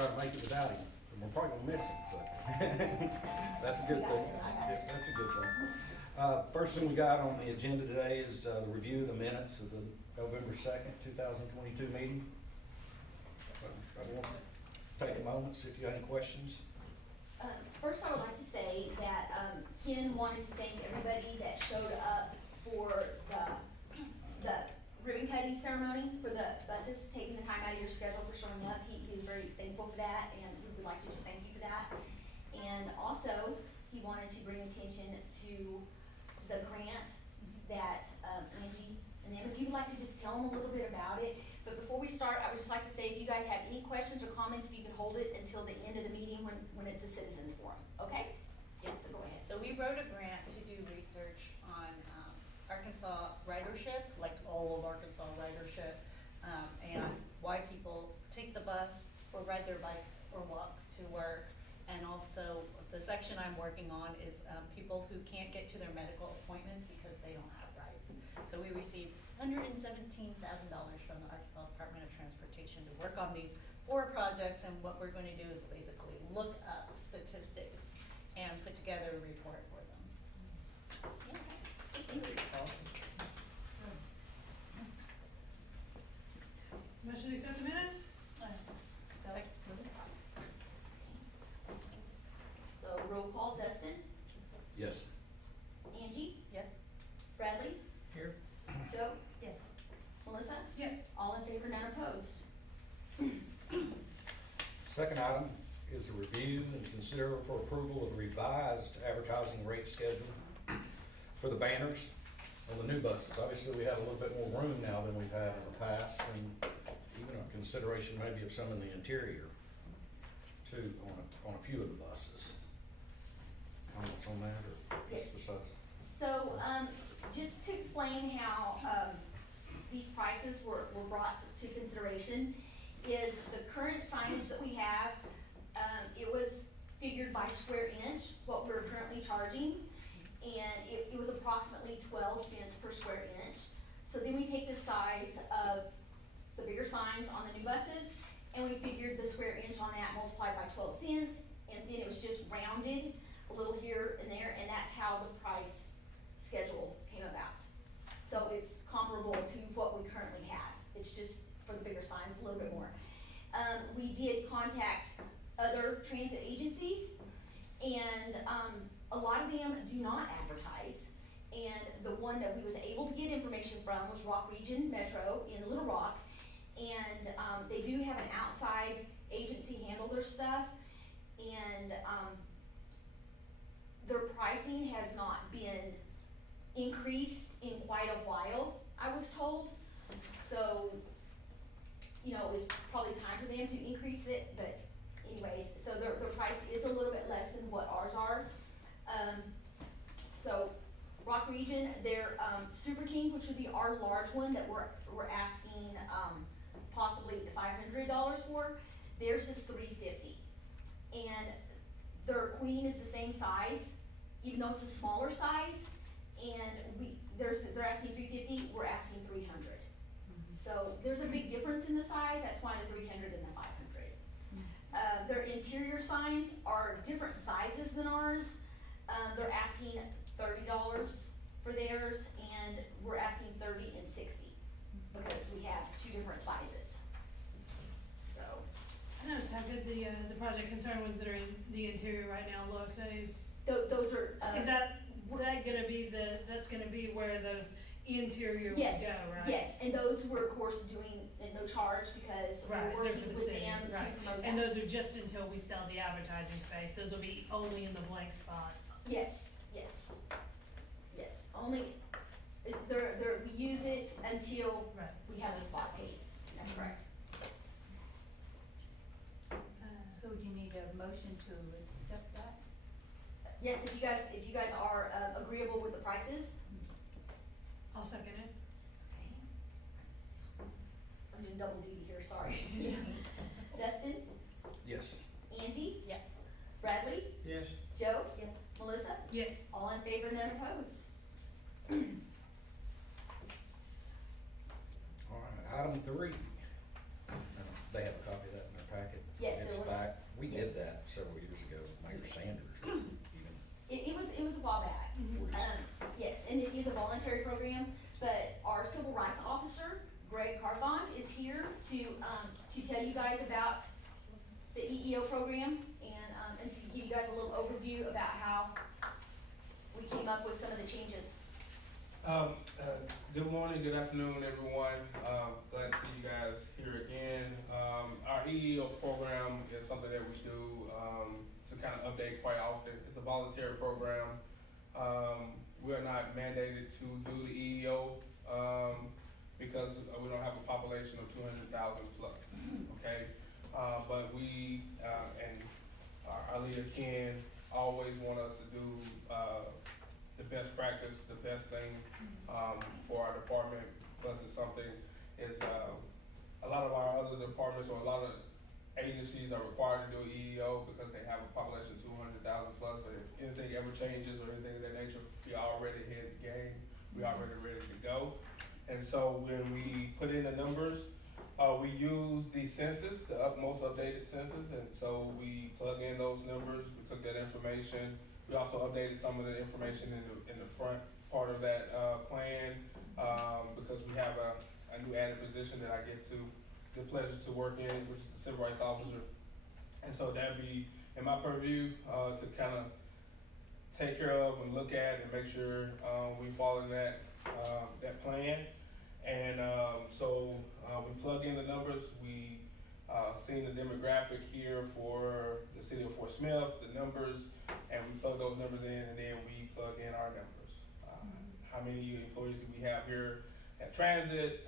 try to make it without him. And we're probably gonna miss him, but that's a good thing. Yeah, that's a good thing. First thing we got on the agenda today is, the review of the minutes of the November 2nd, 2022 meeting. I want to take a moment, see if you have any questions. First, I would like to say that Ken wanted to thank everybody that showed up for the ribbon cutting ceremony for the buses, taking the time out of your schedule for showing up. He was very thankful for that, and we would like to just thank you for that. And also, he wanted to bring attention to the grant that Angie and them, if you would like to just tell them a little bit about it. But before we start, I would just like to say, if you guys have any questions or comments, if you could hold it until the end of the meeting when it's a citizens forum, okay? Yes. So go ahead. So we wrote a grant to do research on Arkansas ridership, like all of Arkansas ridership, and why people take the bus or ride their bikes or walk to work. And also, the section I'm working on is people who can't get to their medical appointments because they don't have rides. So we received $117,000 from the Arkansas Department of Transportation to work on these 4 projects, and what we're going to do is basically look up statistics and put together a report for them. Thank you. Motion to accept the minutes? So roll call, Dustin, Yes. Angie, Yes? Bradley, Here. Joe, Yes. Melissa, Yes. all in favor, none opposed. Second item is a review and consider for approval of the revised advertising rate schedule for the banners on the new buses. Obviously, we have a little bit more room now than we've had in the past, and even a consideration maybe of some in the interior too, on a few of the buses. Comments on that, or Yes. just besides? So, just to explain how, these prices were brought to consideration, is the current signage that we have, it was figured by square inch, what we're currently charging, and it was approximately 12 cents per square inch. So then we take the size of the bigger signs on the new buses, and we figured the square inch on that multiplied by 12 cents, and then it was just rounded a little here and there, and that's how the price schedule came about. So it's comparable to what we currently have, it's just for the bigger signs, a little bit more. We did contact other transit agencies, and, a lot of them do not advertise. And the one that we was able to get information from was Rock Region Metro in Little Rock. And, they do have an outside agency handle their stuff, and, their pricing has not been increased in quite a while, I was told. So, you know, it was probably time for them to increase it, but anyways, so their price is a little bit less than what ours are. So Rock Region, their, Super King, which would be our large one that we're asking, possibly $500 for, theirs is $350. And their Queen is the same size, even though it's a smaller size, and they're asking $350, we're asking $300. So there's a big difference in the size, that's why the $300 and the $500. Their interior signs are different sizes than ours. They're asking $30 for theirs, and we're asking $30 and $60, because we have 2 different sizes. So, I noticed how good the Project Concern ones that are in the interior right now look. those are, Is that gonna be that's gonna be where those interior yes, would go, right? yes, and those we're of course doing at no charge, because Right, we're they're working for the with city, them to right. promote that. And those are just until we sell the advertising space. Those will be only in the blank spots. Yes, yes, yes, only, we use it until Right. we have a spot paid, that's correct. So would you need a motion to accept that? Yes, if you guys are agreeable with the prices. I'll second it. I'm doing double duty here, sorry. Dustin, Yes. Angie, Yes. Bradley, Yes. Joe? Yes. Melissa? Yes. All in favor, none opposed. All right, item 3. They have a copy of that in their packet. Yes, It's there was back We did that several years ago, Mayor Sanders even. It was a while back. Yes, and it is a voluntary program, but our civil rights officer, Greg Carbon, is here to tell you guys about the EEO program and to give you guys a little overview about how we came up with some of the changes. Good morning, good afternoon, everyone. Glad to see you guys here again. Our EEO program is something that we do to kind of update quite often. It's a voluntary program. We are not mandated to do the EEO because we don't have a population of 200,000 plus. Okay, but we and our leader Ken always want us to do the best practice, the best thing for our department. Plus, it's something is a lot of our other departments or a lot of agencies are required to do EEO because they have a population of 200,000 plus. But if anything ever changes or anything of that nature, we already ahead of the game. We already ready to go. And so when we put in the numbers, we use the census, the most updated census, and so we plug in those numbers. We took that information. We also updated some of the information in the front part of that plan because we have a new added position that I get to the pleasure to work in, which is the civil rights officer. And so that'd be in my purview to kind of take care of and look at and make sure we follow that plan. And so we plug in the numbers. We seen the demographic here for the city of Fort Smith, the numbers, and we plug those numbers in, and then we plug in our numbers. How many employees do we have here at Transit?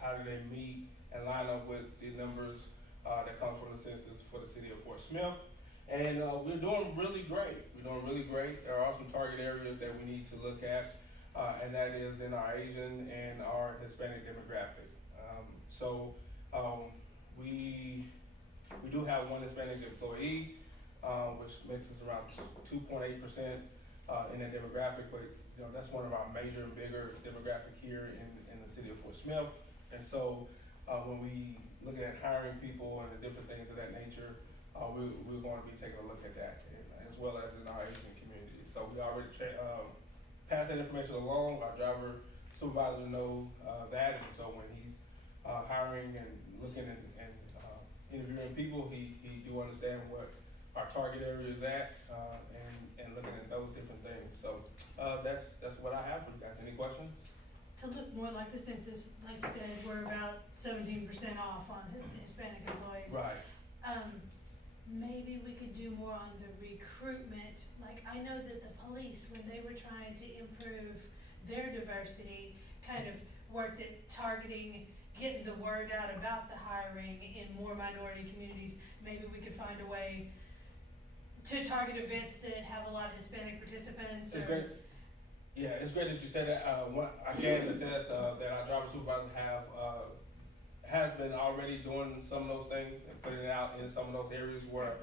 How do they meet and line up with the numbers that come from the census for the city of Fort Smith? And we're doing really great. We're doing really great. There are some target areas that we need to look at, and that is in our Asian and our Hispanic demographic. So we do have one Hispanic employee, which makes us around 2.8% in that demographic, but you know that's one of our major and bigger demographic here in the city of Fort Smith. And so when we look at hiring people and the different things of that nature, we're going to be taking a look at that, as well as in our Asian community. So we already passed that information along. Our driver supervisor know that, and so when he's hiring and looking and interviewing people, he do understand what our target area is at, and looking at those different things. So that's what I have for you guys. Any questions? To look more like the census, like you said, we're about 17% off on Hispanic employees. Right. Maybe we could do more on the recruitment. Like, I know that the police, when they were trying to improve their diversity, kind of worked at targeting, getting the word out about the hiring in more minority communities. Maybe we could find a way to target events that have a lot of Hispanic participants. It's great. Yeah, it's great that you said that. I can attest that our driver supervisor has been already doing some of those things and putting it out in some of those areas where,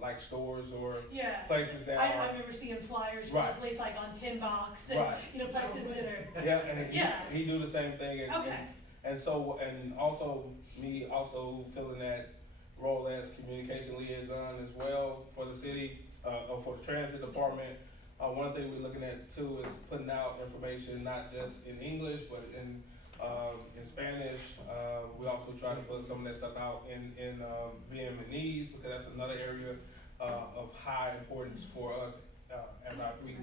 like stores or places that I remember seeing flyers from the police like on Tin Box and you know places that are. Yeah, and he do the same thing. And, okay. And so, and also me also filling that role as communication liaison as well for the city, or for the transit department. One thing we're looking at too is putting out information not just in English but in Spanish. We also try to put some of that stuff out in Vietnamese because that's another area of high importance for us as our three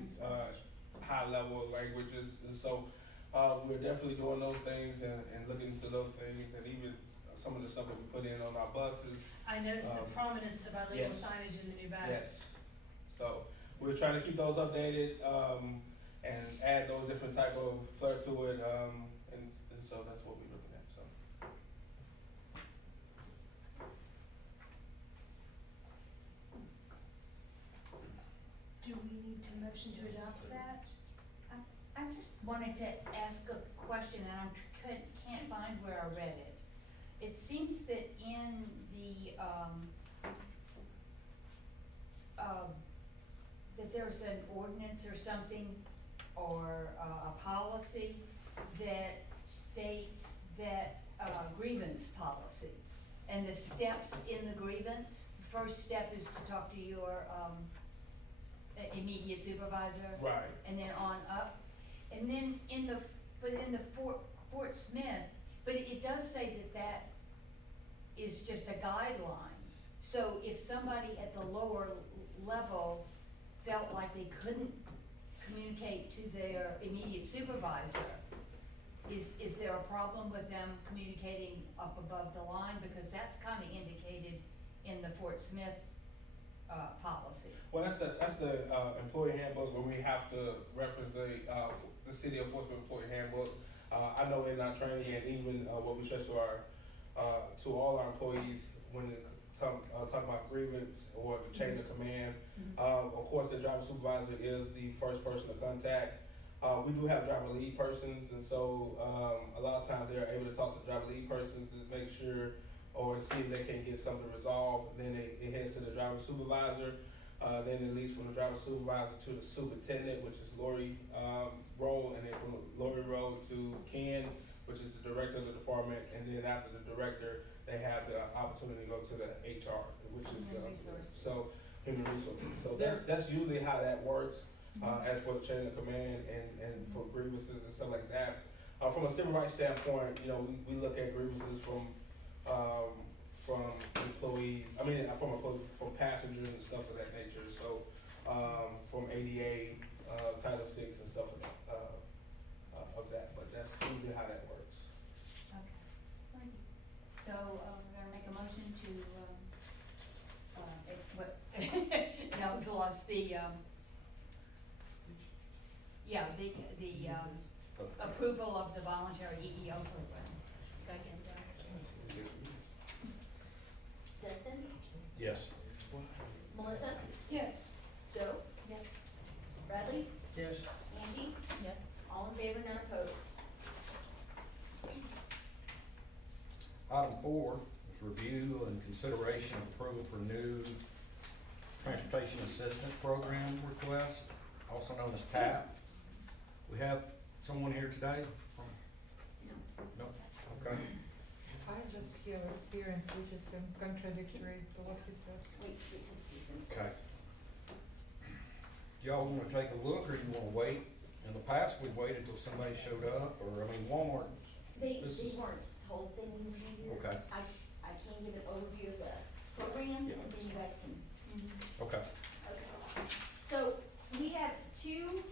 high level languages. And so we're definitely doing those things and looking into those things, and even some of the stuff that we put in on our buses. I noticed the prominence of our legal signage in the new bus. Yes. So we're trying to keep those updated and add those different type of flair to it, and so that's what we're looking at. So. Do we need to motion to adopt that? I just wanted to ask a question, and I can't find where I read it. It seems that in the, that there's an ordinance or something, or a policy that states that, grievance policy, and the steps in the grievance first step is to talk to your, immediate supervisor. Right. And then on up. And then but in the Fort Smith, but it does say that is just a guideline. So if somebody at the lower level felt like they couldn't communicate to their immediate supervisor, is there a problem with them communicating up above the line? Because that's kinda indicated in the Fort Smith, policy. Well, that's the employee handbook where we have to reference the city of Fort Smith employee handbook. I know in our training and even what we stress to all our employees when they talk about grievance or the chain of command. Of course, the driver supervisor is the first person to contact. We do have driver lead persons, and so a lot of times they're able to talk to driver lead persons to make sure or see if they can get something resolved. Then it heads to the driver supervisor. Then it leads from the driver supervisor to the superintendent, which is Lori Rowe, and then from Lori Rowe to Ken, which is the director of the department. And then after the director, they have the opportunity to go to the HR, which is Human resources. human resources. So that's usually how that works. As for the chain of command and for grievances and stuff like that. From a civil rights standpoint, we look at grievances from employees, from passengers and stuff of that nature. So, from ADA, Title VI and stuff of that, but that's usually how that works. Okay. So, we're gonna make a motion to, no, we lost the, approval of the voluntary EEO program. Second, Dustin? Yes. Melissa? Yes. Joe? Yes. Bradley? Yes. Angie? yes. All in favor, none opposed. Item 4 is review and consideration of approval for new transportation assistant program request, also known as TAP. We have someone here today? No? Okay. I just hear experience which is contradictory to what he said. Wait till the season's Okay. close. Do y'all wanna take a look, or you wanna wait? In the past, we waited till somebody showed up, or, Walmart, They This is- weren't told they needed to be here. Okay. I can give an overview of the program, Yeah. and then you guys can. okay. Okay. So, we have 2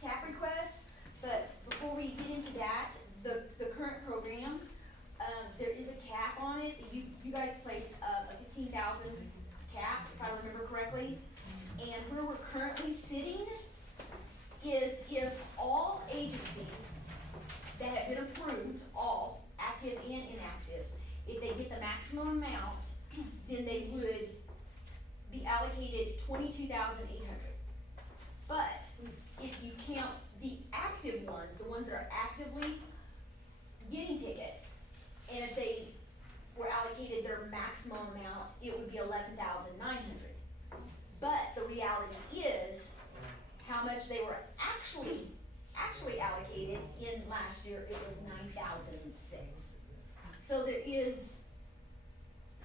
TAP requests, but before we get into that, the current program, there is a cap on it. You guys placed a 15,000 cap, if I remember correctly. And where we're currently sitting is if all agencies that have been approved, all active and inactive, if they get the maximum amount, then they would be allocated 22,800. But if you count the active ones, the ones that are actively getting tickets, and if they were allocated their maximum amount, it would be 11,900. But the reality is, how much they were actually allocated in last year, it was 9,006. So there is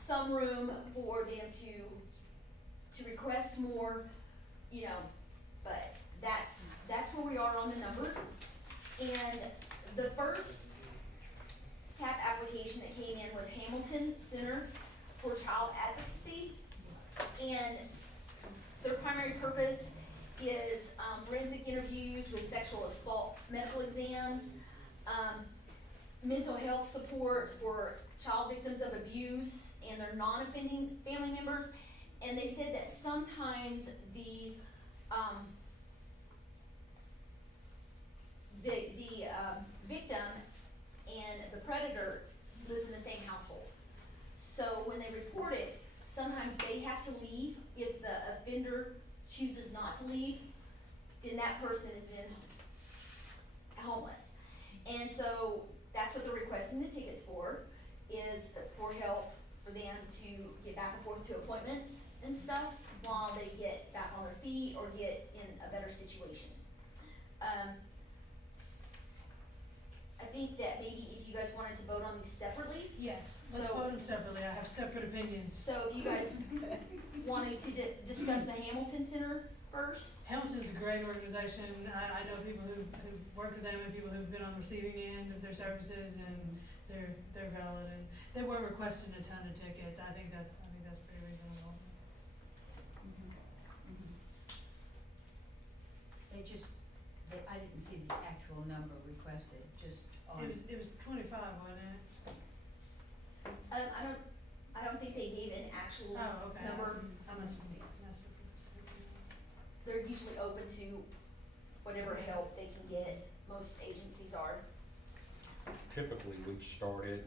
some room for them to request more, but that's where we are on the numbers. And the first TAP application that came in was Hamilton Center for Child Advocacy. And their primary purpose is forensic interviews with sexual assault medical exams, mental health support for child victims of abuse and their non-offending family members. And they said that sometimes the victim and the predator live in the same household. So when they report it, sometimes they have to leave. If the offender chooses not to leave, then that person is then homeless. And so that's what they're requesting the tickets for, is for help for them to get back and forth to appointments and stuff while they get back on their feet or get in a better situation. I think that maybe if you guys wanted to vote on these separately, Yes, Let's So- vote them separately, I have separate opinions. So if you guys wanted to discuss the Hamilton Center first, Hamilton's a great organization, I know people who've worked with them and people who've been on the receiving end of their services, and they're valid, and they were requesting a ton of tickets, I think that's pretty reasonable. I didn't see the actual number requested, just on. It was 25, wasn't it? I don't think they gave an actual Oh, okay. number. I must have messed with this. They're usually open to whatever help they can get. Most agencies are. Typically, we started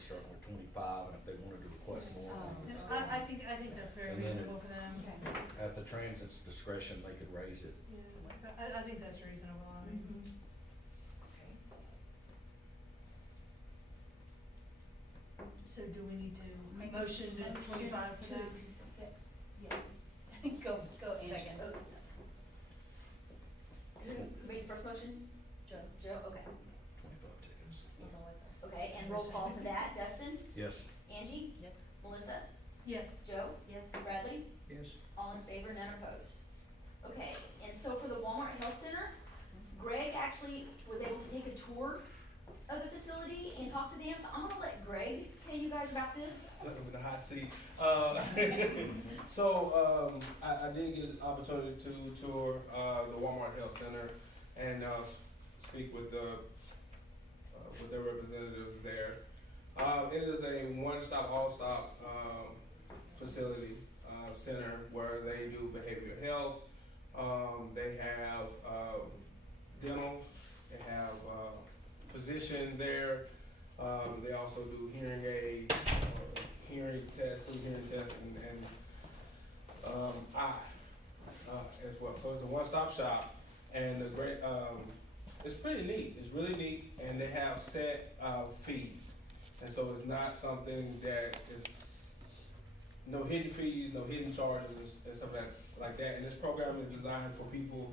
starting with 25, and if they wanted to request more, Yes, I think that's very And then reasonable for them. Okay. at the transit's discretion, they could raise it. Yeah, I think that's reasonable, I mean. Okay. So do we need to Make a motion to motion 25 for to them? accept- Yeah. Go, Angie. Second. Oh. Who made the first motion? Joe. Joe, okay. 25 tickets. Okay, and roll call for that. Dustin? Yes. Angie? Yes. Melissa? Yes. Joe? Yes. Bradley? Yes. All in favor, none opposed. Okay, and so for the Walmart Health Center, Greg actually was able to take a tour of the facility and talk to them, so I'm gonna let Greg tell you guys about this. I'm in the hot seat. I did get an opportunity to tour the Walmart Health Center and speak with their representatives there. It is a one-stop, all-stop facility center where they do behavioral health. They have dental. They have physician there. They also do hearing aid, hearing test, hearing test, and eye as well. So it's a one-stop shop, and the great. It's pretty neat. It's really neat, and they have set fees, and so it's not something that is no hidden fees, no hidden charges, and stuff like that. And this program is designed for people.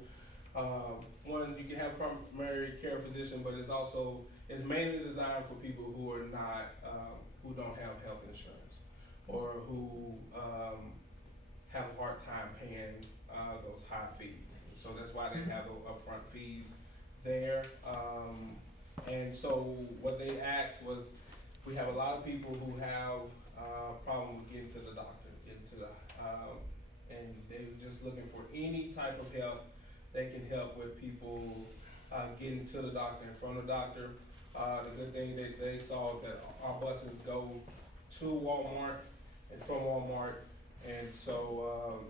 One, you can have a primary care physician, but it's mainly designed for people who are not, who don't have health insurance, or who have a hard time paying those high fees. So that's why they have upfront fees there. And so what they asked was, we have a lot of people who have problem with getting to the doctor, and they're just looking for any type of help. They can help with people getting to the doctor and from the doctor. The good thing that they saw that our buses go to Walmart and from Walmart, and so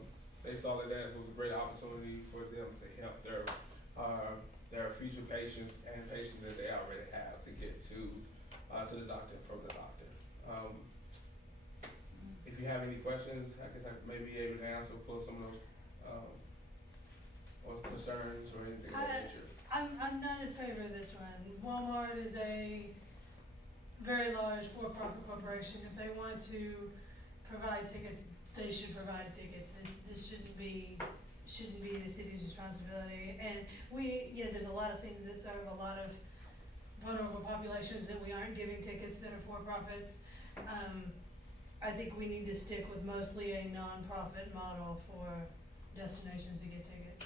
they saw that was a great opportunity for them to help their future patients and patients that they already have to get to the doctor and from the doctor. If you have any questions, I guess I may be able to answer, pull some of those or concerns or anything of that nature. I'm not in favor of this one. Walmart is a very large for-profit corporation. If they want to provide tickets, they should provide tickets. This shouldn't be the city's responsibility. And there's a lot of things that serve a lot of vulnerable populations that we aren't giving tickets that are for-profits. I think we need to stick with mostly a non-profit model for destinations to get tickets.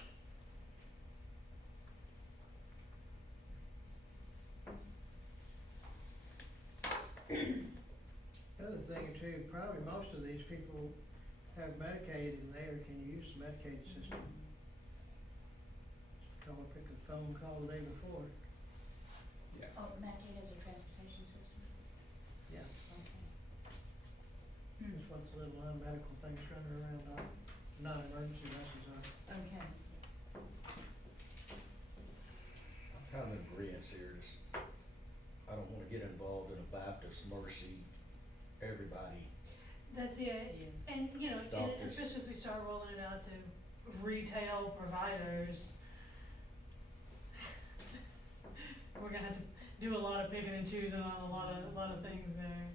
Other thing too, probably most of these people have Medicaid and they can use the Medicaid system. Call or pick a phone call the day before. Yeah. Oh, Medicaid has a transportation system? Yeah, Okay. that's what the little medical things running around on, non-emergency buses are. Okay. I'm kind of in agreement here, just, I don't wanna get involved in a Baptist Mercy, everybody. That's it. And, and Doctors. especially if we start rolling it out to retail providers, we're gonna have to do a lot of picking and choosing on a lot of things there.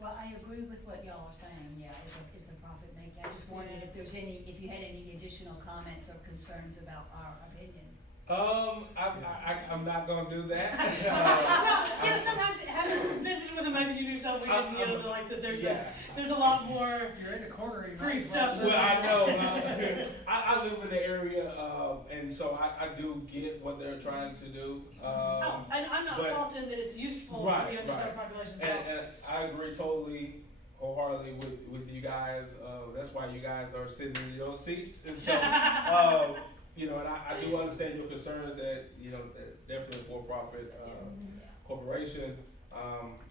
Well, I agree with what y'all are saying, yeah, it's a profit making. I just wondered if you had any additional comments or concerns about our opinion. I'm not gonna do that. Well, you know, sometimes having visited with them, maybe you do something we didn't, you know, like that there's a lot more You're in the corner, you free might as stuff. well Well, I sit know, down. I live in the area, and so I do get what they're trying to do. Oh, and I'm not but- faulting that it's useful for Right, the underserved right. populations. And I agree totally, wholeheartedly with you guys. That's why you guys are sitting in your seats. And so, you know, and I do understand your concerns that, you know, that definitely a for-profit corporation.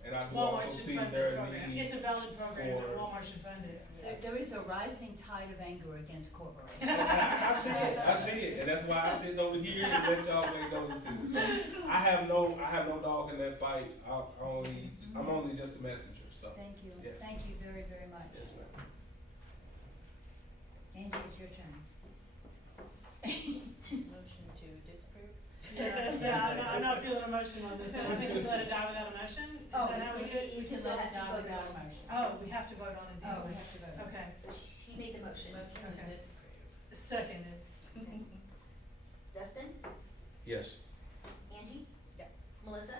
And I do Walmart also should see fund this their program. need. It's a valid program, and for- Walmart should fund it. There is a rising tide of anger against corporations. I see it, and that's why I sit over here and let y'all make those decisions. So I have no dog in that fight. I'm only just a messenger. So Thank you, Yes. thank you very, very much. yes, ma'am. Angie, it's your turn. Motion to disapprove? Yeah, I'm not feeling emotion on this one. I think we let it die without a motion. Is Oh, that how we do it? we can still let have it to die vote without a on it. motion. Oh, we have to vote on it, Oh, do we we? have to vote. Okay, She made the motion. Motion to Okay. disapprove. seconded. Dustin, Yes. Angie, Yes. Melissa,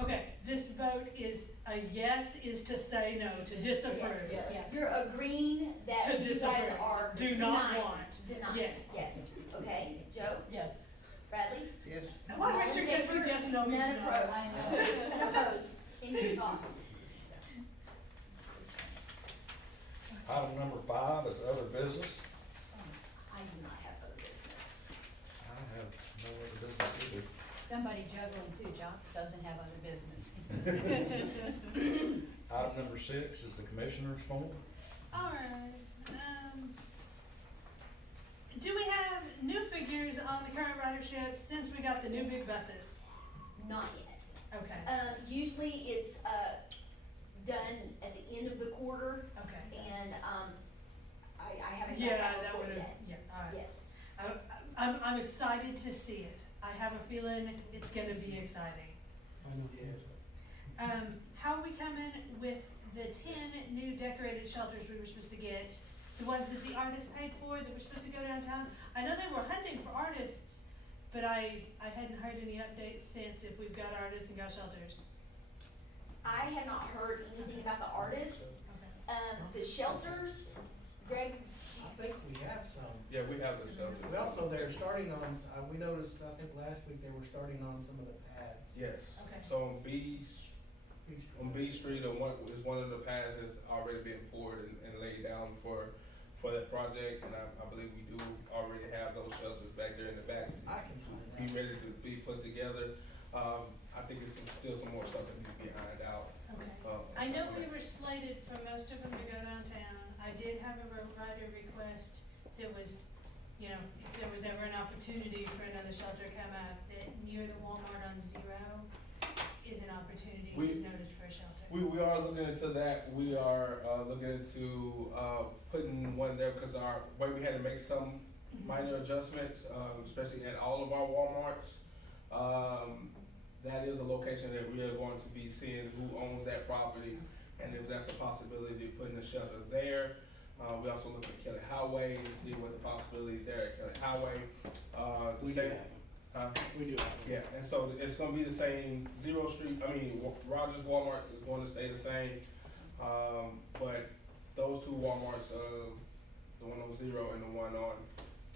Okay, this vote is, a yes is to say no, to disapprove. Yes. Yes. you're agreeing that To you guys disapprove. are Do not denying. want. Denying. Yes. Yes, okay, Joe, Yes. Bradley? Yes, I want to make sure yes means yes and no means None no. opposed. I know. None opposed, any thoughts? Item number 5 is other business. I do not have other business. I have no other business either. Somebody juggling too, Josh doesn't have other business. Item number 6 is the commissioners' forum. All right, do we have new figures on the current ridership since we got the new big buses? Not yet. Okay, Usually it's, done at the end of the quarter, okay. and, I haven't got Yeah, that that report would have, yet. yeah, all right. Yes. I'm excited to see it. I have a feeling it's gonna be exciting. How are we coming with the 10 new decorated shelters we were supposed to get? The ones that the artists paid for, that were supposed to go downtown? I know they were hunting for artists, but I hadn't heard any updates since if we've got artists and got shelters. I have not heard anything about the artists. Okay. The shelters, Greg, I think we have some. Yeah, we have the shelters. We also, they're starting on, we noticed, I think last week they were starting on some of the pads. Yes. Okay. So on B Street, is one of the paths that's already been poured and laid down for that project, and I believe we do already have those shelters back there in the back I can to find be that. ready to be put together. I think it's still some more stuff that needs to be ironed out. Okay. on I know some of we that. were slated for most of them to go downtown. I did have a rider request that was, you know, if there was ever an opportunity for another shelter to come up, that near the Walmart on Zero is an opportunity, We- is noticed for a shelter. We are looking into that. We are, looking into, putting one there, cause we had to make some Mhm. minor adjustments, especially at all of our Walmarts. That is a location that we are going to be seeing who owns that property, and if that's a possibility of putting a shelter there. We also look at Kelly Highway to see what the possibility there at Kelly Highway. We do Same- have them. Huh? We do have them. Yeah, and so it's gonna be the same, Rogers Walmart is going to stay the same, but those two Walmarts, the one on Zero and the one on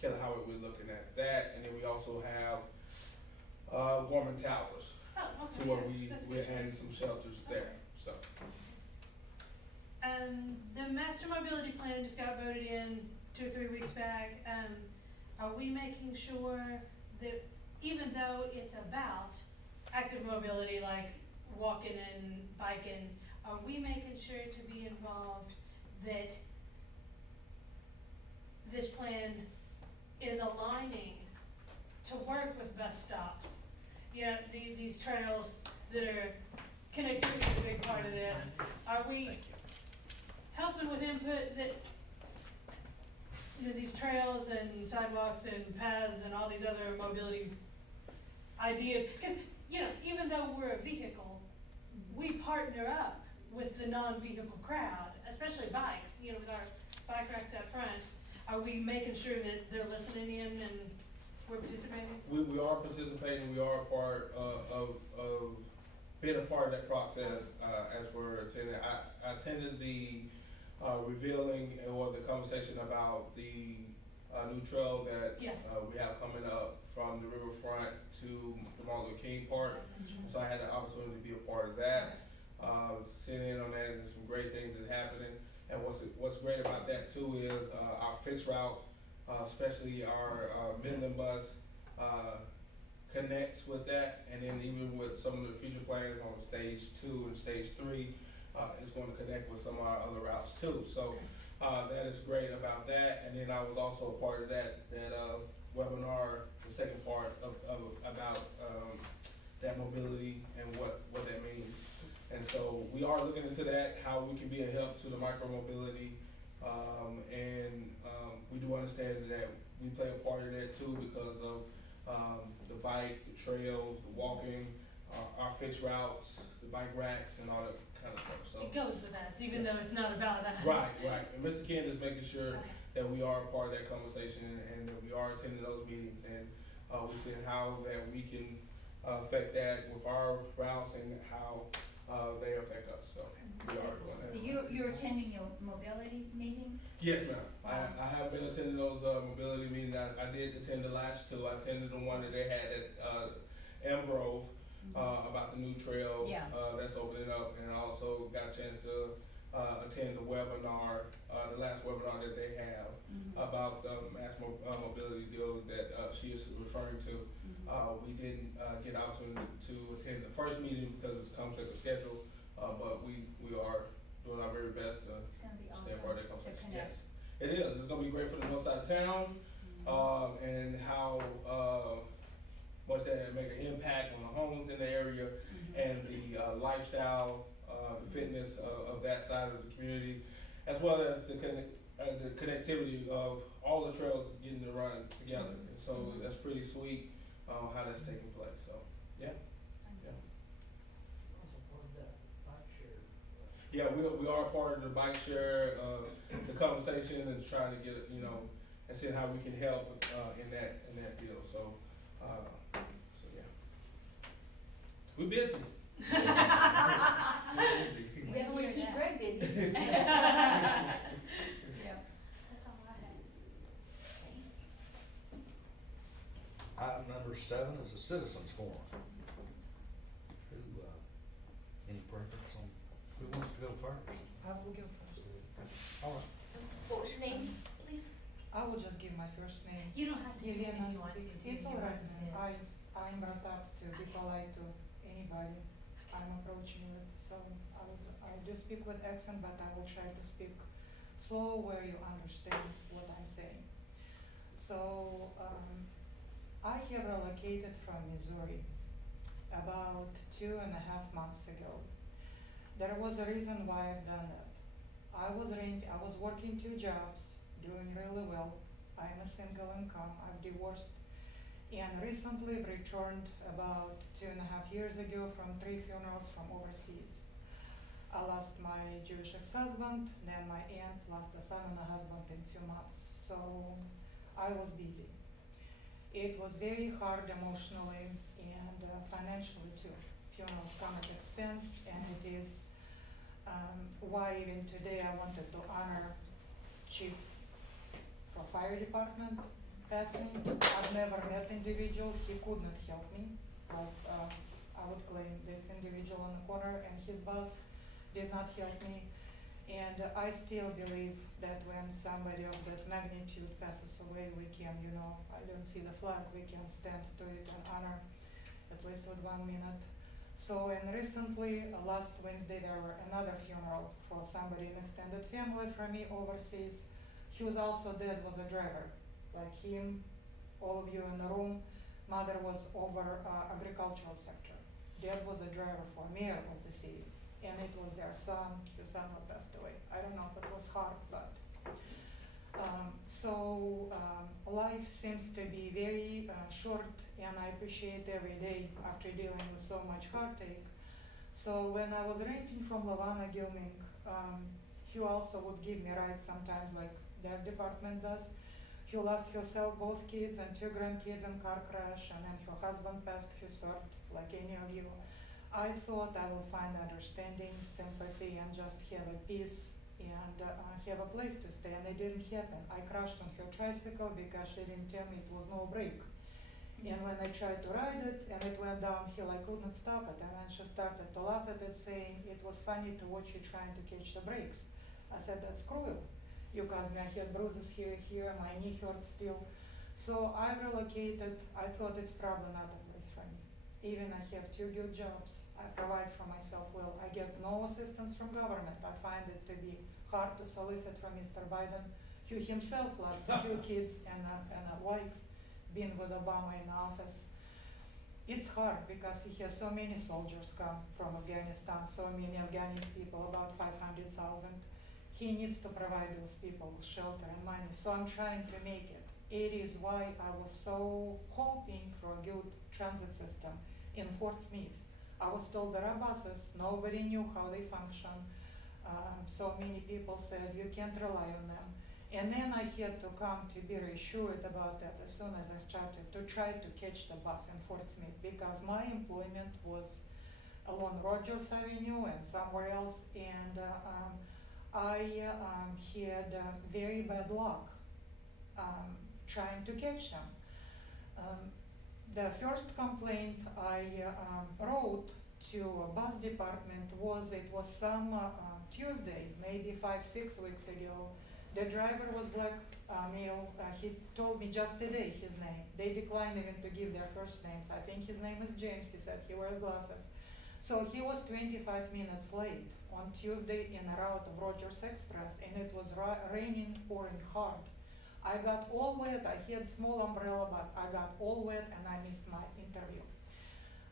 Kelly Highway, we're looking at that, and then we also have, Gorman Towers, Oh, okay, to where yeah, that's we're good. adding some shelters there, so. The master mobility plan just got voted in 2 or 3 weeks back. Are we making sure that even though it's about active mobility, like walking and biking, are we making sure to be involved that this plan is aligning to work with bus stops? You know, these trails that are, connectivity is a big part of this. Are we helping with input that, you know, these trails and sidewalks and paths and all these other mobility ideas? Because, you know, even though we're a vehicle, we partner up with the non-vehicle crowd, especially bikes, you know, with our bike racks up front. Are we making sure that they're listening in and we're participating? We are participating, we are a part of being a part of that process, as we're attending. I attended the, revealing or the conversation about the, new trail that, Yeah. we have coming up from the riverfront to the Martin Luther King Park. So I had the opportunity to be a part of that, sitting in on that, and some great things is happening. And what's great about that too is, our fixed route, especially our, Midland bus, connects with that, and then even with some of the future plans on stage 2 and stage 3, it's gonna connect with some of our other routes too. So, that is great about that, and then I was also a part of that webinar, the second part of about, that mobility and what that means. And so we are looking into that, how we can be a help to the micromobility, we do understand that we play a part in that too because of, the bike, the trails, the walking, our fixed routes, the bike racks and all that kind of stuff, so. It goes with us, even though it's not about us. Right, and Mr. Ken is making sure Okay. that we are a part of that conversation and that we are attending those meetings and, we're seeing how that we can, affect that with our routes and how, they affect us, so we are doing that. You're attending your mobility meetings? Yes, ma'am. I have been attending those, mobility meetings. I did attend the last 2. I attended the one that they had at, Elm Grove, about the new trail. Yeah. That's opening up, and I also got a chance to, attend the webinar, the last webinar that they have about the mobility deal that, she is referring to. We didn't, get out to attend the first meeting because it's conflict of schedule, but we are doing our very best to It's gonna be stay a part of that awesome to conversation. connect. Yes, it is. It's gonna be great for the north side of town, and how, much that make an impact on the homes in the area and the, lifestyle, the fitness of that side of the community, as well as the connectivity of all the trails getting to run together. And so that's pretty sweet, how that's taking place, so, yeah. Also part of that bike share. Yeah, we are part of the bike share, the conversation and trying to get, and seeing how we can help, in that deal, so yeah. We're busy. We're busy. You definitely keep Greg busy. Yeah. That's all I had. Item number 7 is a citizens forum. Who, any preference on who wants to go first? I will go first. All right. What was your name, please? I will just give my first name. You don't have to say it if Elena, you want to. it's all right, man. I'm brought up to be polite to anybody I'm approaching with, so I do speak with accent, but I will try to speak slow where you understand what I'm saying. So, I have relocated from Missouri about 2.5 months ago. There was a reason why I've done that. I was working 2 jobs, doing really well. I'm a single income, I've divorced, and recently returned about 2.5 years ago from 3 funerals from overseas. I lost my Jewish ex-husband, then my aunt lost a son and a husband in 2 months, so I was busy. It was very hard emotionally and financially too. Funerals come at expense, and it is why even today I wanted to honor Chief for Fire Department passing. I've never met individual, he could not help me. I would claim this individual on the corner and his boss did not help me. And I still believe that when somebody of that magnitude passes away, we can, I don't see the flag, we can stand to it and honor at least with 1 minute. So, and recently, last Wednesday, there were another funeral for somebody in extended family from me overseas. He was also dead, was a driver, like him, all of you in the room. Mother was over agricultural sector. Dad was a driver for mayor of the city, and it was their son. His son had passed away. I don't know if it was hard, but life seems to be very short, and I appreciate every day after dealing with so much heartache. So when I was renting from Lavana Gilming, he also would give me rides sometimes, like their department does. He lost herself, both kids and 2 grandkids in car crash, and then her husband passed. He served like any of you. I thought I will find understanding, sympathy, and just have a peace and have a place to stay, and it didn't happen. I crashed on her tricycle because she didn't tell me it was no brake. And when I tried to ride it and it went downhill, I couldn't stop it. And then she started to laugh at it, saying it was funny to watch you trying to catch the brakes. I said, that's cruel. You caused me, I had bruises here, my knee hurts still. So I relocated. I thought it's probably not a place for me. Even I have 2 good jobs. I provide for myself well. I get no assistance from government. I find it to be hard to solicit from Mr. Biden, who himself lost 2 kids and a wife, being with Obama in office. It's hard because he has so many soldiers come from Afghanistan, so many Afghanis people, about 500,000. He needs to provide those people with shelter and money, so I'm trying to make it. It is why I was so hoping for a good transit system in Fort Smith. I was told there are buses, nobody knew how they function. So many people said you can't rely on them. And then I had to come to be reassured about that as soon as I started to try to catch the bus in Fort Smith, because my employment was along Rogers Avenue and somewhere else, and I had very bad luck trying to catch them. The first complaint I wrote to a bus department was, it was some Tuesday, maybe 5-6 weeks ago. The driver was black male. He told me just today his name. They declined even to give their first names. I think his name is James. He said he wears glasses. So he was 25 minutes late on Tuesday in a route of Rogers Express, and it was raining, pouring hard. I got all wet. I had small umbrella, but I got all wet and I missed my interview.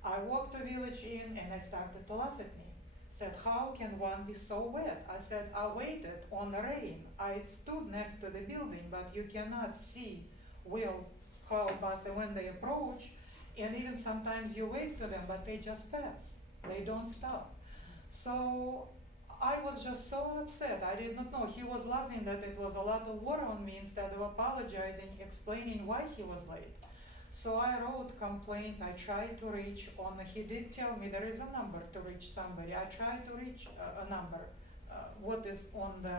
I walked to Village Inn and they started to laugh at me. Said, how can one be so wet? I said, I waited on the rain. I stood next to the building, but you cannot see well how buses when they approach, and even sometimes you wave to them, but they just pass. They don't stop. So I was just so upset. I did not know. He was laughing that it was a lot of water on me instead of apologizing, explaining why he was late. So I wrote complaint. I tried to reach on, he did tell me there is a number to reach somebody. I tried to reach a number. What is on the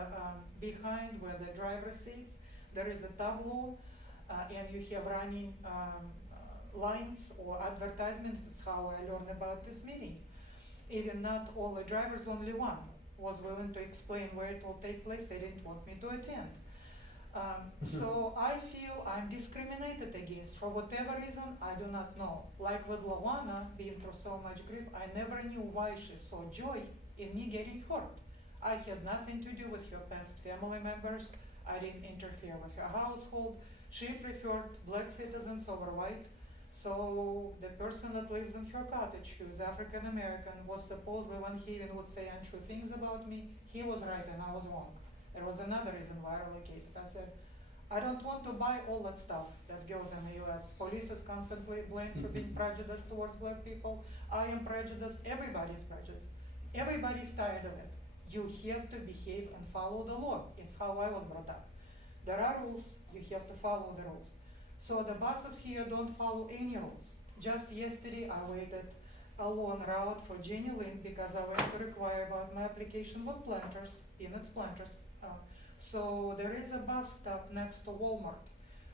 behind where the driver sits, there is a tableau and you have running lines or advertisements. That's how I learned about this meeting. Even not all the drivers, only one was willing to explain where it will take place. They didn't want me to attend. So I feel I'm discriminated against for whatever reason, I do not know. Like with Lawana being through so much grief, I never knew why she saw joy in me getting hurt. I had nothing to do with her past family members. I didn't interfere with her household. She preferred black citizens over white. So the person that lives in her cottage, who is African American, was supposedly, when he even would say untrue things about me, he was right and I was wrong. There was another reason why I relocated. I said, I don't want to buy all that stuff that goes in the US. Police is constantly blamed for being prejudiced towards black people. I am prejudiced, everybody's prejudiced. Everybody's tired of it. You have to behave and follow the law. It's how I was brought up. There are rules, you have to follow the rules. So the buses here don't follow any rules. Just yesterday I waited a long route for Jenny Lind because I went to require about my application with planters, peanuts planters. So there is a bus stop next to Walmart,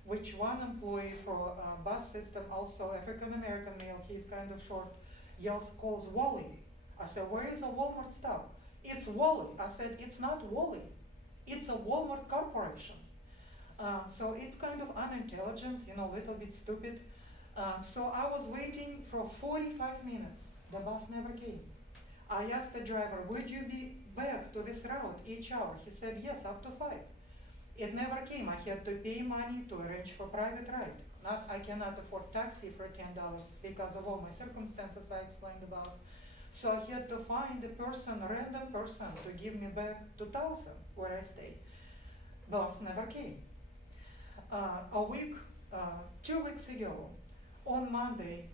which one employee for bus system, also African American male, he's kind of short, calls Wally. I said, where is a Walmart stop? It's Wally. I said, it's not Wally. It's a Walmart corporation. So it's kind of unintelligent, a little bit stupid. So I was waiting for 45 minutes. The bus never came. I asked the driver, would you be back to this route each hour? He said, yes, up to 5. It never came. I had to pay money to arrange for private ride. I cannot afford taxi for $10 because of all my circumstances I explained about. So I had to find a random person to give me back to Towson, where I stay. Bus never came. 2 weeks ago, on Monday,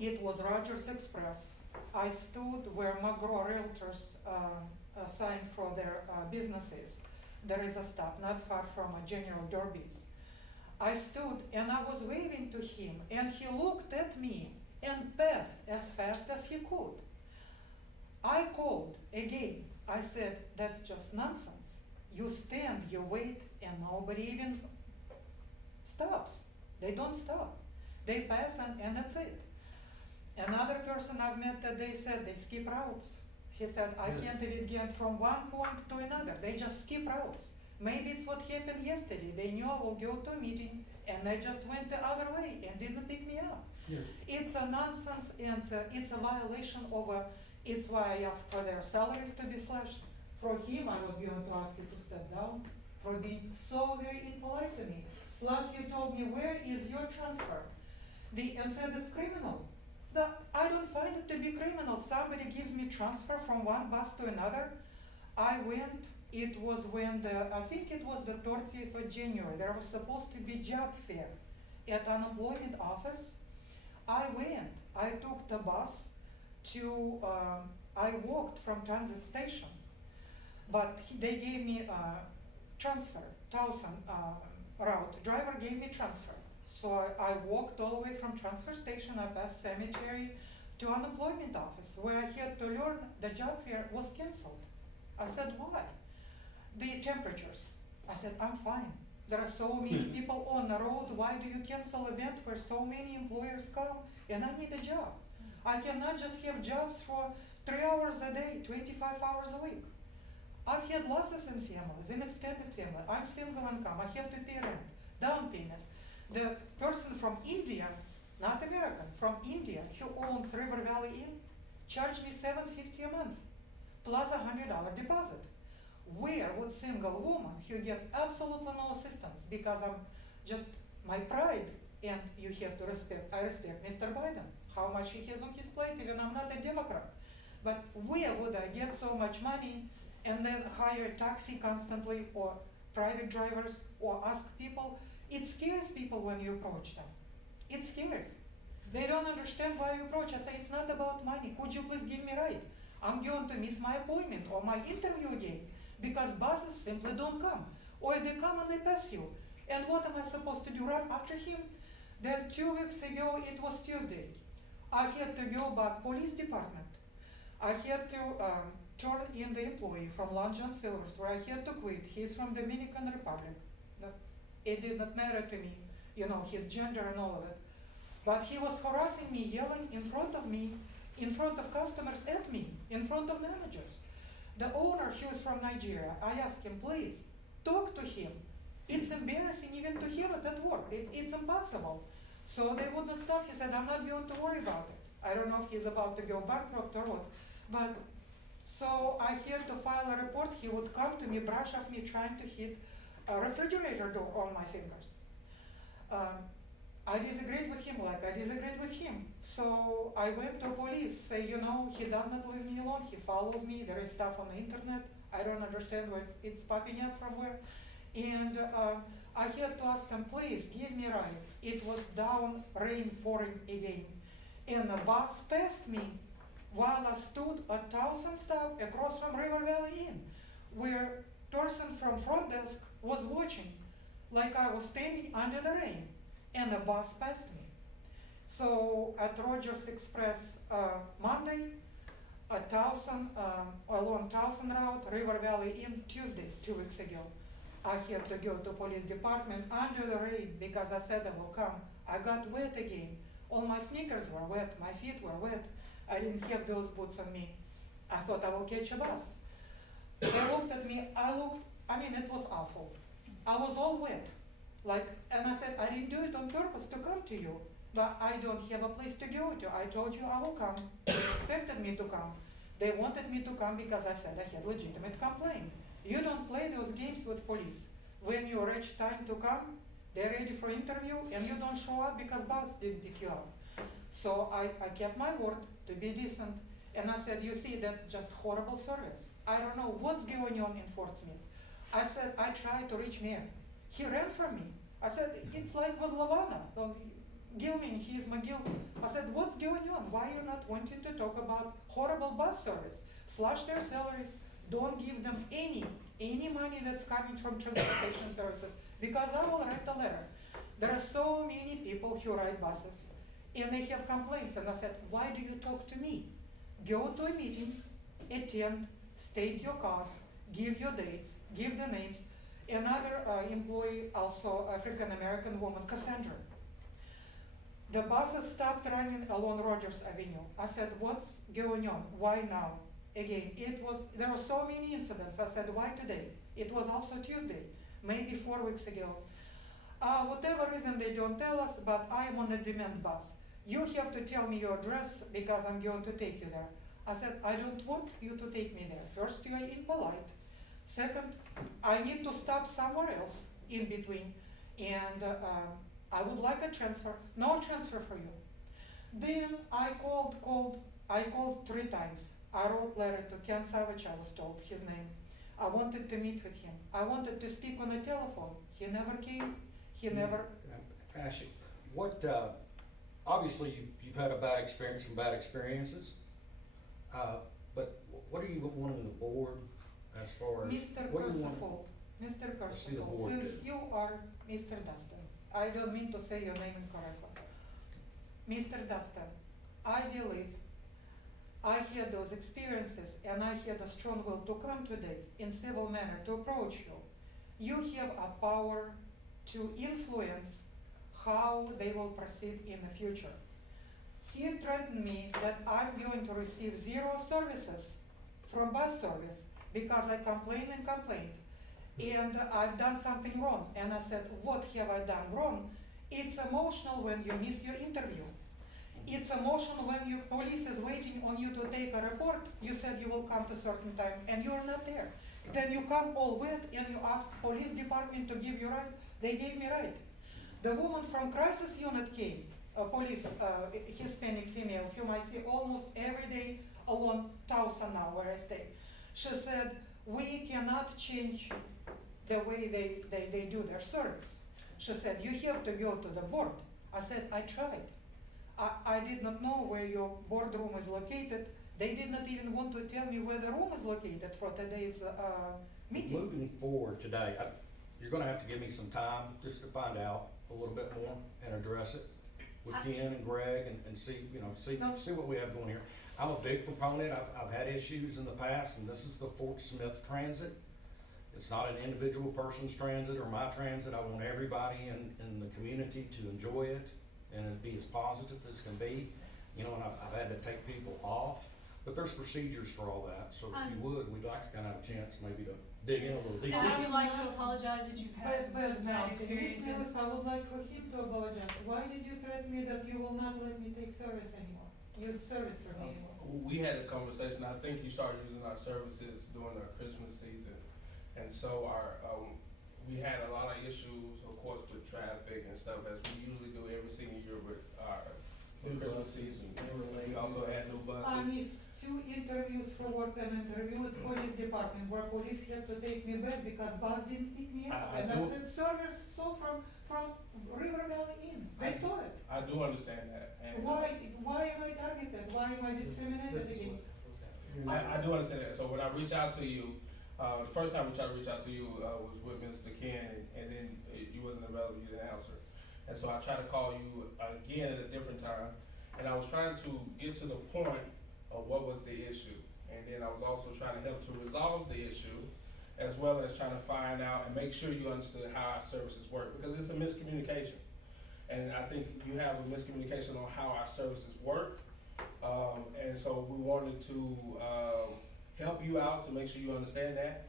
it was Rogers Express. I stood where McGraw Realtors signed for their businesses. There is a stop not far from General Derby's. I stood and I was waving to him, and he looked at me and passed as fast as he could. I called again. I said, that's just nonsense. You stand, you wait, and nobody even stops. They don't stop. They pass and that's it. Another person I've met that they said they skip routes. He said, I can't even get from one point to another. They just skip routes. Maybe it's what happened yesterday. They knew I will go to a meeting and they just went the other way and didn't pick me up. Yes. It's a nonsense and it's a violation of it's why I asked for their salaries to be slashed. For him, I was going to ask you to step down for being so very impolite to me. Plus, you told me, where is your transfer? And said it's criminal. I don't find it to be criminal. Somebody gives me transfer from one bus to another. I went, it was when I think it was the 30th of January, there was supposed to be job fair at unemployment office. I went, I took the bus to, I walked from transit station, but they gave me transfer, 1,000 route. Driver gave me transfer. So I walked all the way from transfer station, I passed cemetery to unemployment office, where I had to learn the job fair was canceled. I said, why? The temperatures. I said, I'm fine. There are so many people on the road. Why do you cancel event where so many employers come? And I need a job. I cannot just have jobs for 3 hours a day, 25 hours a week. I've had losses in families, in extended family. I'm single income. I have to pay rent, down payment. The person from India, not American, from India, who owns River Valley Inn, charged me $750 a month, plus $100 deposit. Where would single woman who gets absolutely no assistance, because I'm just my pride, and you have to respect, I respect Mr. Biden, how much he has on his plate, even I'm not a Democrat. But where would I get so much money and then hire a taxi constantly, or private drivers, or ask people? It scares people when you approach them. It scares. They don't understand why you approach. I say, it's not about money. Could you please give me a ride? I'm going to miss my appointment or my interview again, because buses simply don't come. Or they come and they pass you. And what am I supposed to do, run after him? Then 2 weeks ago, it was Tuesday. I had to go back police department. I had to turn in the employee from Long John Silver's, where I had to quit. He's from Dominican Republic. It did not matter to me, you know, his gender and all of it. But he was harassing me, yelling in front of me, in front of customers, at me, in front of managers. The owner, he was from Nigeria. I asked him, please, talk to him. It's embarrassing even to hear it at work. It's impossible. So they wouldn't stop. He said, I'm not going to worry about it. I don't know if he's about to go bankrupt or what. But so I had to file a report. He would come to me, brush off me, trying to hit a refrigerator door on my fingers. I disagreed with him like I disagreed with him. So I went to police, say, you know, he does not leave me alone, he follows me, there is stuff on the internet, I don't understand where it's popping up from where. And I had to ask him, please, give me a ride. It was down, rain pouring again. And the bus passed me while I stood at 1,000 stop across from River Valley Inn, where person from front desk was watching, like I was standing under the rain, and the bus passed me. So at Rogers Express Monday, 1,000 along 1,000 route, River Valley Inn Tuesday, 2 weeks ago. I had to go to police department under the rain because I said I will come. I got wet again. All my sneakers were wet, my feet were wet. I didn't have those boots on me. I thought I will catch a bus. They looked at me, it was awful. I was all wet. And I said, I didn't do it on purpose to come to you, but I don't have a place to go to. I told you I will come. They expected me to come. They wanted me to come because I said I had legitimate complaint. You don't play those games with police. When you reach time to come, they're ready for interview, and you don't show up because bus didn't pick you up. So I kept my word to be decent, and I said, you see, that's just horrible service. I don't know what's going on in Fort Smith. I said, I tried to reach mayor. He ran from me. I said, it's like with Lavana. Gilman, he's McGill. I said, what's going on? Why are you not wanting to talk about horrible bus service? Slash their salaries. Don't give them any money that's coming from transportation services, because I will write a letter. There are so many people who ride buses and they have complaints. And I said, why do you talk to me? Go to a meeting, attend, state your cause, give your dates, give the names. Another employee, also African American woman, Cassandra. The buses stopped running along Rogers Avenue. I said, what's going on? Why now? Again, there were so many incidents. I said, why today? It was also Tuesday, maybe 4 weeks ago. Whatever reason they don't tell us, but I am on a demand bus. You have to tell me your address because I'm going to take you there. I said, I don't want you to take me there. First, you are impolite. Second, I need to stop somewhere else in between. And I would like a transfer. No transfer for you. Then I called 3 times. I wrote letter to Ken Savage, I was told his name. I wanted to meet with him. I wanted to speak on the telephone. He never came. He never. Ashley, what, obviously you've had a bad experience, some bad experiences, but what are you wanting the board as far as? Mr. what do you want- Percival, Mr. see the Percival, board since do? you are Mr. Dustin, I don't mean to say your name incorrectly. Mr. Dustin, I believe I had those experiences and I had a strong will to come today in civil manner to approach you. You have a power to influence how they will proceed in the future. He threatened me that I'm going to receive 0 services from bus service because I complained and complained. And I've done something wrong. And I said, what have I done wrong? It's emotional when you miss your interview. It's emotional when your police is waiting on you to take a report. You said you will come to a certain time and you're not there. Then you come all wet and you ask police department to give you ride. They gave me ride. The woman from crisis unit came, a police, Hispanic female, whom I see almost every day along Towson now where I stay. She said, we cannot change the way they do their service. She said, you have to go to the board. I said, I tried. I did not know where your boardroom is located. They did not even want to tell me where the room is located for today's meeting. Moving forward today, you're gonna have to give me some time just to find out a little bit more and address it with Ken and Greg and see, No. see what we have going here. I'm a big proponent, I've had issues in the past, and this is the Fort Smith Transit. It's not an individual person's transit or my transit. I want everybody in the community to enjoy it and it be as positive as can be. And I've had to take people off, but there's procedures for all that. So if you would, we'd like to kind of have a chance maybe to dig in a little deeper. And I would like to apologize that you've had But some now, bad Miss experiences. Mills, I would like for him to apologize. Why did you threaten me that you will not let me take service anymore? Use service for me anymore? We had a conversation, I think you started using our services during our Christmas season. And so we had a lot of issues, of course, with traffic and stuff, as we usually do every single year with our Christmas season. We also had new I buses. missed 2 interviews for work, an interview with police department where police had to take me back because bus didn't pick me up. I And do- the service saw from River Valley Inn. They saw it. I do understand that. And Why am I targeted? Why am I discriminated This is against? what's happening. I do understand that. So when I reach out to you, the first time we tried to reach out to you was with Mr. Ken, and then you wasn't available, you didn't answer. And so I tried to call you again at a different time, and I was trying to get to the point of what was the issue. And then I was also trying to help to resolve the issue, as well as trying to find out and make sure you understood how our services work, because it's a miscommunication. And I think you have a miscommunication on how our services work. And so we wanted to help you out to make sure you understand that.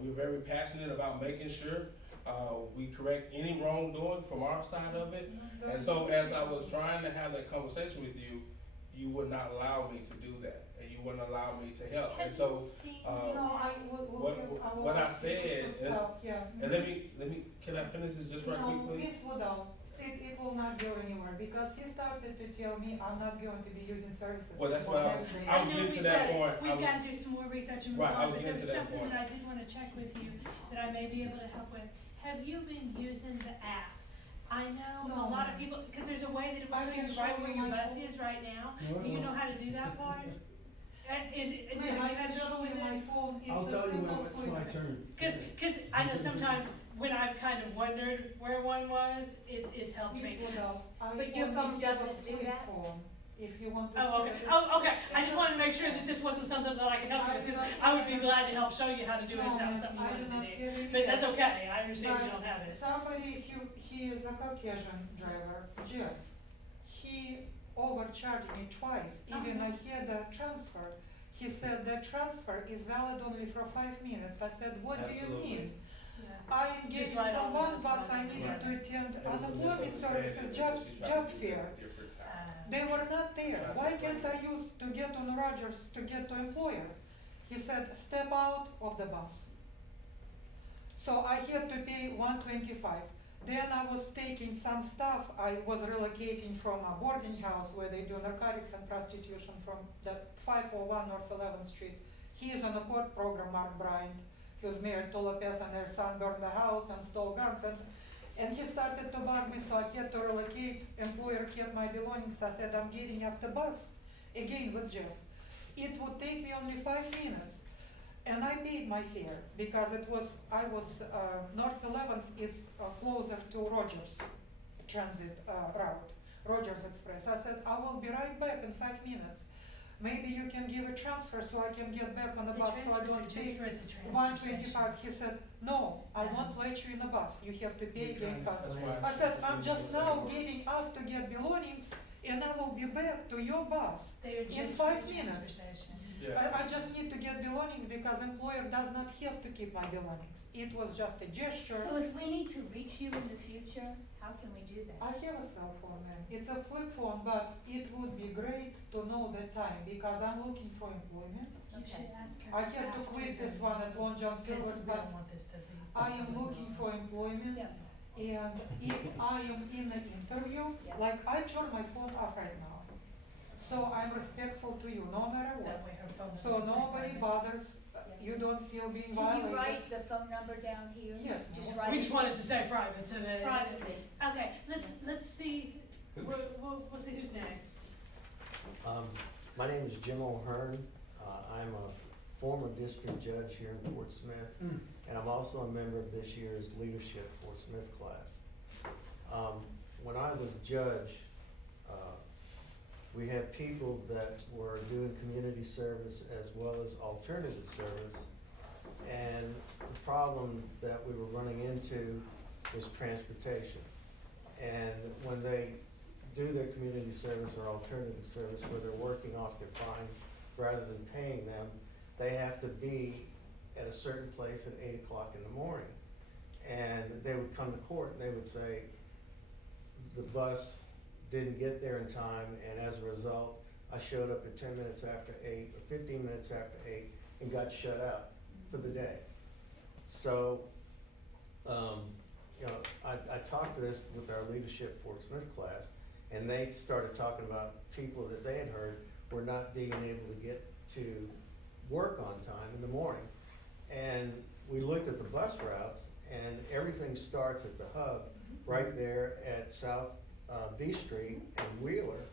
We're very passionate about making sure we correct any wrongdoing from our side of it. And so as I was trying to have that conversation with you, you would not allow me to do that, and you wouldn't allow me to help. And Have so, you seen? I will what I ask you said, to stop, yeah. and let me, can I finish this just right quick, No, please? Miss Woodall, it will not go anywhere because he started to tell me I'm not going to be using services. Well, that's for what Wednesday. I was know getting to we've that got- point. We've got to do some more research and move Right, I on, was but getting there's to that something point. that I did want to check with you that I may be able to help with. Have you been using the app? I know a No. lot of people, because there's a way that it will I show can you right show where you your my bus phone. is right now. Do you know how to do that part? Is it? Ma'am, I can show you my phone, I'll it's a tell you simple when it's my flip. turn. Cause I know sometimes when I've kind of wondered where one was, it's helped me. Please look up. I But your only phone have a doesn't do flip that? phone, if you want to. Oh, okay, see it. oh, okay, I just wanted to make sure that this wasn't something that I could help you with, because I would be glad to help show you how to do it if that was something you wanted to do. But that's okay, I understand you don't have it. Somebody, he is a Caucasian driver, Jeff, he overcharged me twice, even I had a transfer. He said that transfer is valid only for 5 minutes. I said, what do you mean? Yeah. I am getting right from on one this bus, one. I needed to attend There was a unemployment misunderstanding services, that job she's fair. trying to do a different time. They were not there. Why can't I use to get on Rogers to get to employer? He said, step out of the bus. So I had to pay $125. Then I was taking some stuff. I was relocating from a boarding house where they do narcotics and prostitution from the 501 North 11th Street. He is on a court program, Mark Bryant. He was married to Lopez and their son burned the house and stole guns. And he started to bug me, so I had to relocate. Employer kept my belongings. I said, I'm getting off the bus, again with Jeff. It would take me only 5 minutes. And I paid my fare because North 11th is closer to Rogers transit route, Rogers Express. I said, I will be right back in 5 minutes. Maybe you can give a transfer so I can get back on the bus so I don't pay $125. He said, no, I won't let you in the bus. You have to pay again cost. I said, I'm just now getting off to get belongings and I will be back to your bus in 5 minutes. Yeah. I just need to get belongings because employer does not have to keep my belongings. It was just a gesture. So if we need to reach you in the future, how can we do I that? have a cell phone, ma'am. It's a flip phone, but it would be great to know the time because I'm looking for employment. You should ask her. I had to quit this one at Long John Silver's, but I am looking for employment. Yeah. And if I am in an interview, Yeah. like I turn my phone off right now. So I'm respectful to you, no matter what. So nobody bothers, you don't feel being Can violated. you write the phone number down here? Yes, Just ma'am. write We it. just wanted to stay private, so that. Privacy. Okay, let's see, we'll see who's next. My name is Jim O'Hearn. I'm a former district judge here in Fort Smith, and I'm also a member of this year's Leadership Fort Smith class. When I was judge, we had people that were doing community service as well as alternative service. And the problem that we were running into was transportation. And when they do their community service or alternative service where they're working off their fines rather than paying them, they have to be at a certain place at 8 o'clock in the morning. And they would come to court and they would say, the bus didn't get there in time, and as a result, I showed up at 10 minutes after 8 or 15 minutes after 8 and got shut out for the day. So, I talked to this with our Leadership Fort Smith class, and they started talking about people that they had heard were not being able to get to work on time in the morning. And we looked at the bus routes, and everything starts at the hub right there at South B Street and Wheeler.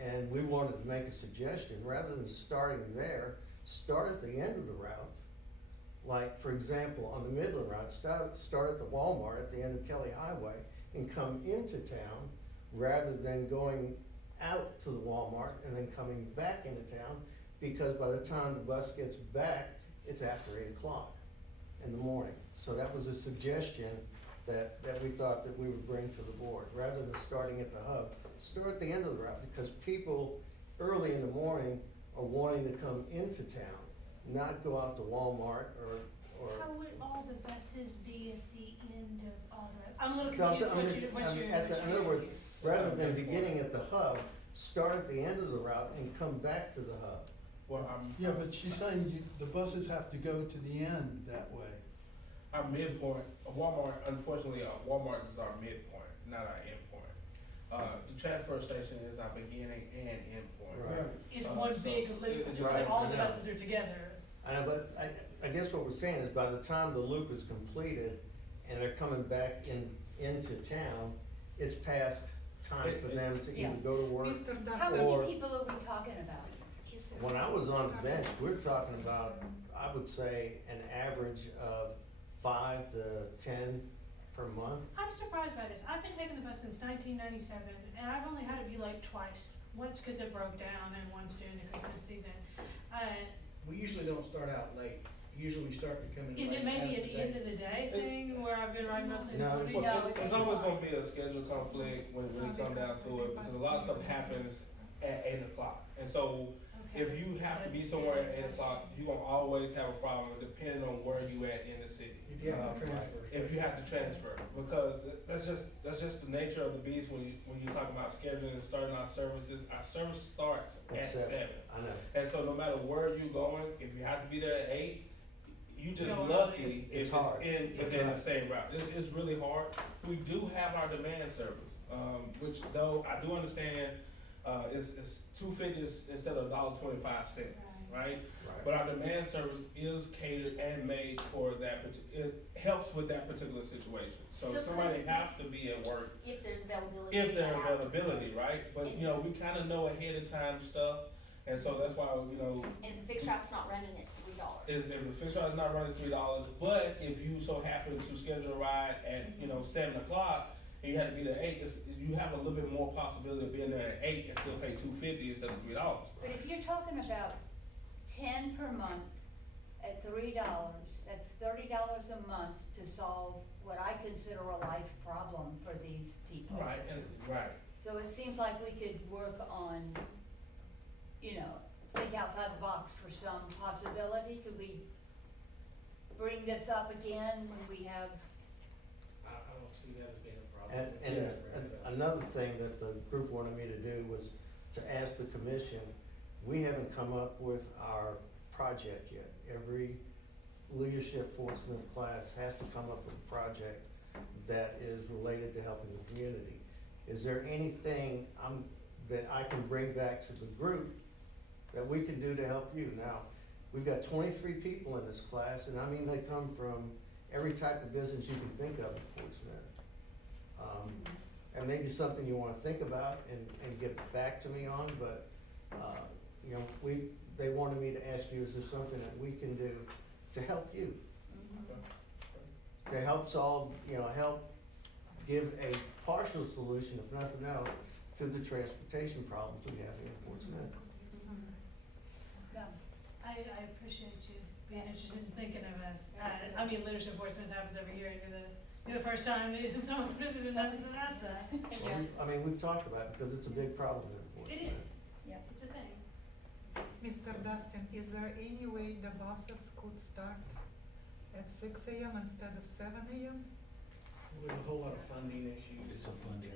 And we wanted to make a suggestion, rather than starting there, start at the end of the route. Like, for example, on the Midland route, start at the Walmart at the end of Kelly Highway and come into town, rather than going out to the Walmart and then coming back into town, because by the time the bus gets back, it's after 8 o'clock in the morning. So that was a suggestion that we thought that we would bring to the board. Rather than starting at the hub, start at the end of the route, because people early in the morning are wanting to come into town, not go out to Walmart or. How would all the buses be at the end of all the, I'm a little No, confused what you're. in other words, rather than beginning at the hub, start at the end of the route and come back to the hub. Well, Yeah, but she's saying the buses have to go to the end that way. our midpoint, Walmart, unfortunately, Walmart is our midpoint, not our endpoint. The transfer station is our beginning and endpoint. Right. It's one So, big loop, it's just right, like all I the know. buses are together. I know, but I guess what we're saying is by the time the loop is completed and they're coming back into town, it's past time for them to Yeah. either go to work. Mr. How Dustin, Or- many people are we talking about? when I was on the bench, we're talking about, I would say, an average of 5 to 10 per month. I'm surprised by this. I've been taking the bus since 1997, and I've only had to be late twice. Once because it broke down, and once during the Christmas season. We usually don't start out late. Usually we start becoming late. Is it maybe as an the end day- of the day thing where I've been riding mostly in the No, morning? it's- No, Well, it's there's always gonna be a schedule conflict when you come down to it, because a lot of stuff happens at 8 o'clock. And so, Okay. if you have to be That's somewhere at good. 8 o'clock, you gonna always have a problem depending on where you at in the city. If you have to transfer. If you have to transfer, because that's just the nature of the beast when you talk about scheduling and starting our services. Our service starts at At 7. I know. And so no matter where you're going, if you have to be there at 8, you just Go lucky It's if hard. it's It's within the hard. same route. It's really hard. We do have our demand service, which though I do understand, it's $2.50 instead of $1.25, right? But our demand service is catered and made for that, it helps with that particular situation. So So somebody could- have to be at work If there's availability. if for there's that hour. availability, right? But, you know, we kinda know ahead of time stuff, and so that's why, you know, And if the fixed route's not running, it's $3. if the fixed ride is not running, it's $3, but if you so happen to schedule a ride at, 7 o'clock, and you had to be there at 8, you have a little bit more possibility of being there at 8 and still pay $2.50 instead of $3. But if you're talking about 10 per month at $3, that's $30 a month to solve what I consider a life problem for these people. Right, and, right. So it seems like we could work on, think outside the box for some possibility. Could we bring this up again when we have, I don't see that as being a problem. And another thing that the group wanted me to do was to ask the commission, we haven't come up with our project yet. Every leadership Fort Smith class has to come up with a project that is related to helping the community. Is there anything that I can bring back to the group that we can do to help you? Now, we've got 23 people in this class, and I mean, they come from every type of business you can think of in Fort Smith. And maybe something you wanna think about and get back to me on, but, they wanted me to ask you, is there something that we can do to help you? To help solve, help give a partial solution, if nothing else, to the transportation problems we have here in Fort Smith. no, I appreciate you being interested in thinking of us. I mean, Leadership Portsmouth happens every year, you're the first time that someone's visited us and asked that. We've talked about it because it's a big problem here in Fort It Smith. is, it's a thing. Mr. Dustin, is there any way the buses could start at 6 AM instead of 7 AM? There's a whole lot of funding issues. It's a funding,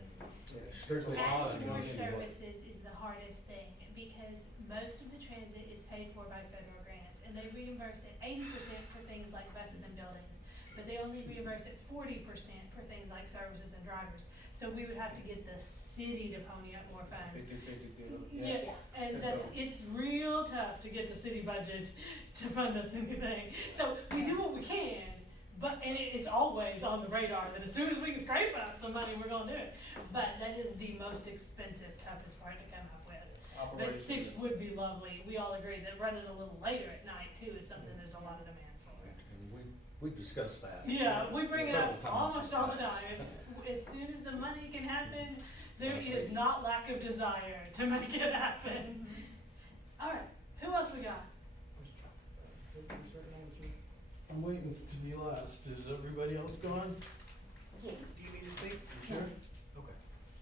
Yeah. strictly Adding funding. more services is the hardest thing, because most of the transit is paid for by federal grants, and they reimburse at 80% for things like buses and buildings, but they only reimburse at 40% for things like services and drivers. So we would have to get the city to pony up more funds. 50-50 deal. Yeah, and And that's, so- it's real tough to get the city budget to fund us anything. So we do what we can, and it's always on the radar that as soon as we can scrape up some money, we're gonna do it. But that is the most expensive, toughest part to come up with. But 6 Operation. would be lovely. We all agree that running a little later at night too is something there's a lot of demand for. And we've discussed that. Yeah, we bring it several up times. almost all the time. As soon as the money can happen, there is not lack of desire to make it happen. All right, who else we got? I'm waiting to be last. Is everybody else gone? Yes. Do you need to speak? You sure? Okay.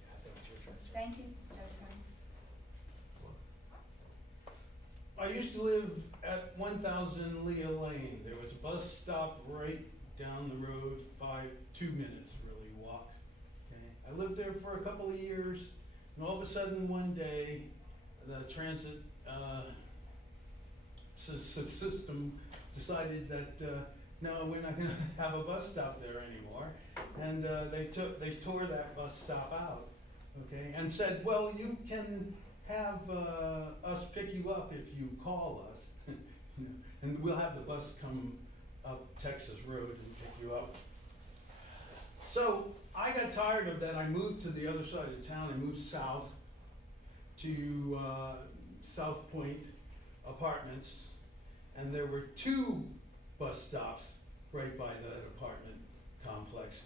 Yeah, I think it's your turn. thank you, Judge Green. I used to live at 1000 Leah Lane. There was a bus stop right down the road, 2 minutes really walk. Okay. I lived there for a couple of years, and all of a sudden one day, the transit system decided that no, we're not gonna have a bus stop there anymore. And they tore that bus stop out, okay, and said, well, you can have us pick you up if you call us. And we'll have the bus come up Texas Road and pick you up. So I got tired of that. I moved to the other side of town. I moved south to South Point, apartments, and there were 2 bus stops right by that apartment complex.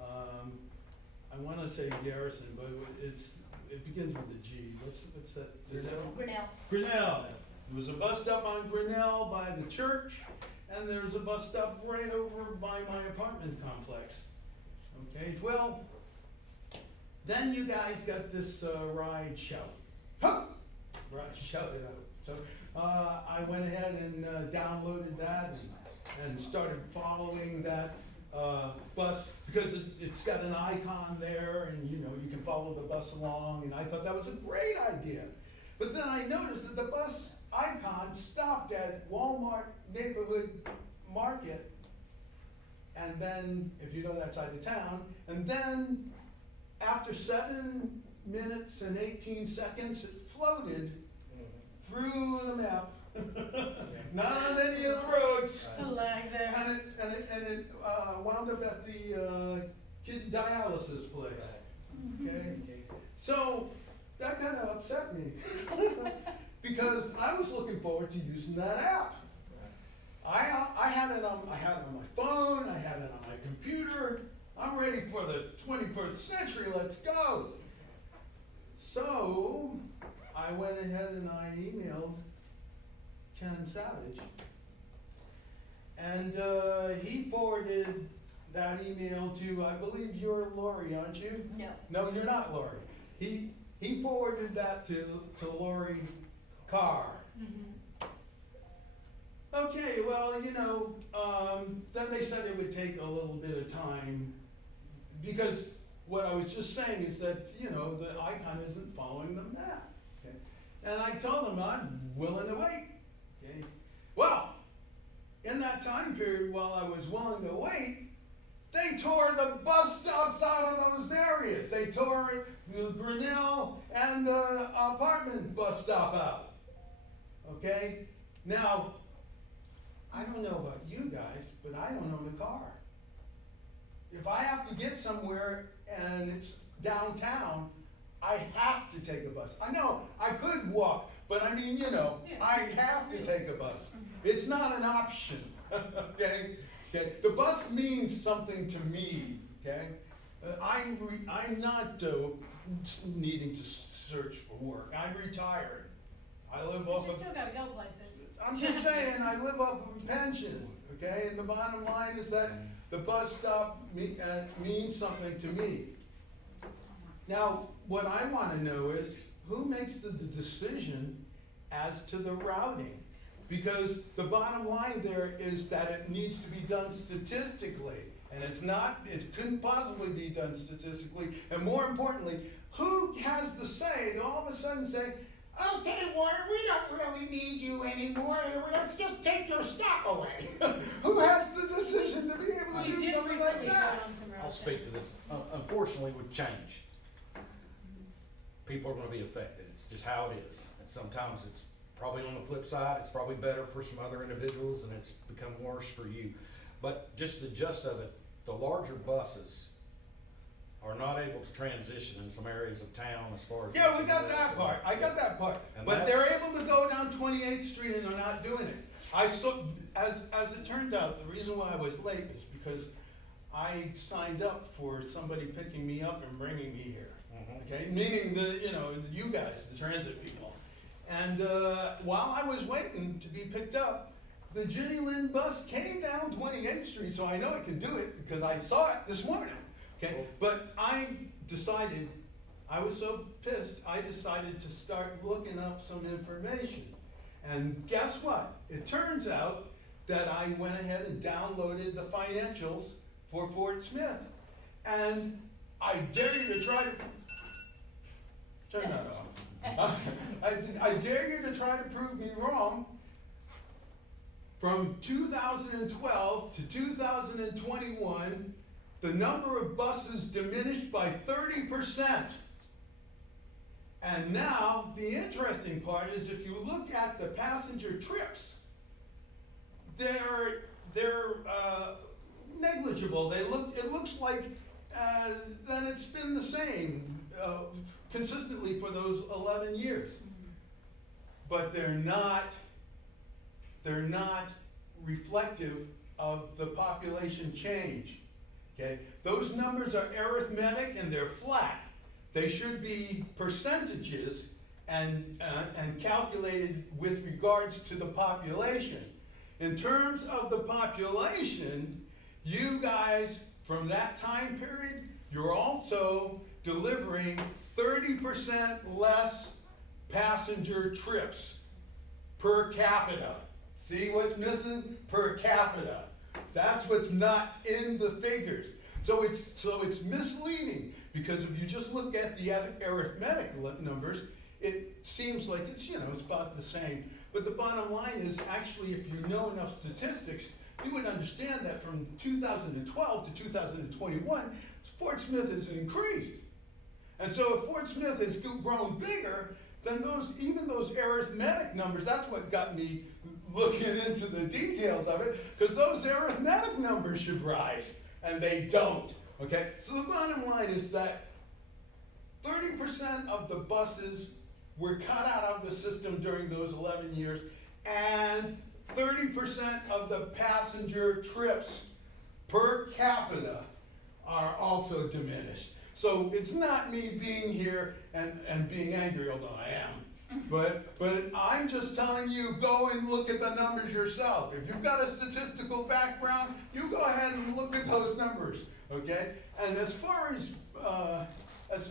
I wanna say Garrison, but it begins with a G. What's that? Grinnell. Grinnell. There was a bus stop on Grinnell by the church, and there was a bus stop right over by my apartment complex. Okay, well, then you guys got this ride shout. Huh! Ride shouted out. So I went ahead and downloaded that and started following that bus, because it's got an icon there, and you know, you can follow the bus along, and I thought that was a great idea. But then I noticed that the bus icon stopped at Walmart Neighborhood Market, and then, if you know that side of town, and then after 7 minutes and 18 seconds, it floated through the map, not on any of the roads. A lag there. And it wound up at the kidney dialysis place. Okay, so that kind of upset me because I was looking forward to using that app. I had it on my phone. I had it on my computer. I'm ready for the 21st century. Let's go. So I went ahead and I emailed Ken Savage, and he forwarded that email to, I believe you're Lori, aren't you? No. No, you're not Lori. He forwarded that to Lori Carr. Okay, well, you know, then they said it would take a little bit of time, because what I was just saying is that, you know, the icon isn't following the map. Okay? And I told them I'm willing to wait. Okay? Well, in that time period, while I was willing to wait, they tore the bus stops out of those areas. They tore the Grinnell and the apartment bus stop out. Okay? Now, I don't know about you guys, but I don't own a car. If I have to get somewhere and it's downtown, I have to take a bus. I know I could walk, but I mean, you know, I have to take a bus. It's not an option, okay? Okay? The bus means something to me, okay? I'm not needing to search for work. I'm retired. I live But off you of, still gotta go places. I'm just saying, I live off of a pension, okay? And the bottom line is that the bus stop means something to me. Now, what I want to know is who makes the decision as to the routing? Because the bottom line there is that it needs to be done statistically, and it's not, it couldn't possibly be done statistically. And more importantly, who has the say to all of a sudden say, okay, Warner, we don't really need you anymore, let's just take your stop away. Who has the decision to be able to You do did something like recently that? vote on some I'll road speak to this. Unfortunately, with change, people are gonna be affected. It's just how it is. And sometimes it's probably on the flip side, it's probably better for some other individuals and it's become worse for you. But just the gist of it, the larger buses are not able to transition in some areas of town as far as. Yeah, we got that part, I got that part, And but they're that's- able to go down 28th Street and they're not doing it. I saw, as it turned out, the reason why I was late is because I signed up for somebody picking me up and bringing me here. Okay, meaning you guys, the transit people. And while I was waiting to be picked up, the Ginny Lynn bus came down 28th Street, so I know I can do it because I saw it this morning. Okay, but I decided, I was so pissed, I decided to start looking up some information. And guess what? It turns out that I went ahead and downloaded the financials for Fort Smith. And I dare you to try to, turn that off. I dare you to try to prove me wrong. From 2012 to 2021, the number of buses diminished by 30%. And now, the interesting part is if you look at the passenger trips, they're negligible. It looks like that it's been the same consistently for those 11 years. But they're not they're not reflective of the population change. Okay, those numbers are arithmetic and they're flat. They should be percentages and calculated with regards to the population. In terms of the population, you guys, from that time period, you're also delivering 30% less passenger trips per capita. See what's missing? Per capita. That's what's not in the figures. So it's misleading, because if you just look at the arithmetic numbers, it seems like it's, it's about the same. But the bottom line is, actually, if you know enough statistics, you would understand that from 2012 to 2021, Fort Smith has increased. And so if Fort Smith has grown bigger, then even those arithmetic numbers, that's what got me looking into the details of it, because those arithmetic numbers should rise, and they don't, okay? So the bottom line is that 30% of the buses were cut out of the system during those 11 years, and 30% of the passenger trips per capita are also diminished. So it's not me being here and being angry, although I am. But I'm just telling you, go and look at the numbers yourself. If you've got a statistical background, you go ahead and look at those numbers, okay? And as far as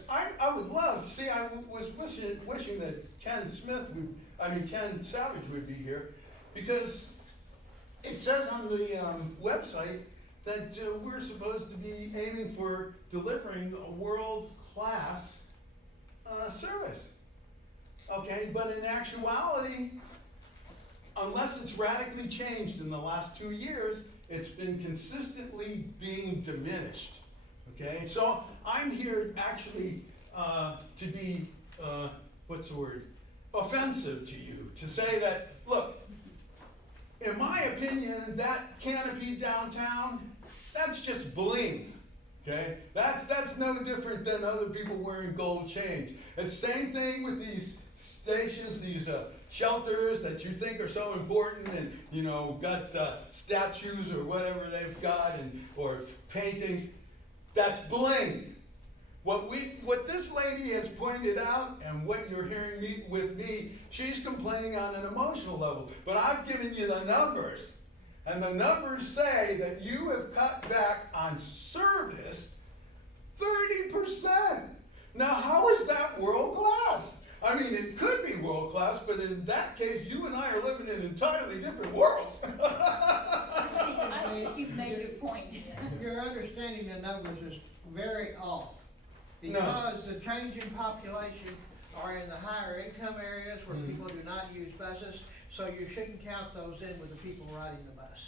I would love, see, I was wishing that Ken Savage would be here, because it says on the website that we're supposed to be aiming for delivering a world-class service. Okay, but in actuality, unless it's radically changed in the last 2 years, it's been consistently being diminished. Okay, so I'm here actually to be, offensive to you, to say that, look, in my opinion, that canopy downtown, that's just bling. Okay, that's no different than other people wearing gold chains. It's the same thing with these stations, these shelters that you think are so important, and got statues or whatever they've got, or paintings. That's bling. What this lady has pointed out, and what you're hearing with me, she's complaining on an emotional level. But I've given you the numbers, and the numbers say that you have cut back on service 30%. Now, how is that world class? I mean, it could be world class, but in that case, you and I are living in entirely different worlds. I think you've made your point. Your understanding the numbers is very off. Because the change in population are in the higher income areas where people do not use buses, so you shouldn't count those in with the people riding the bus.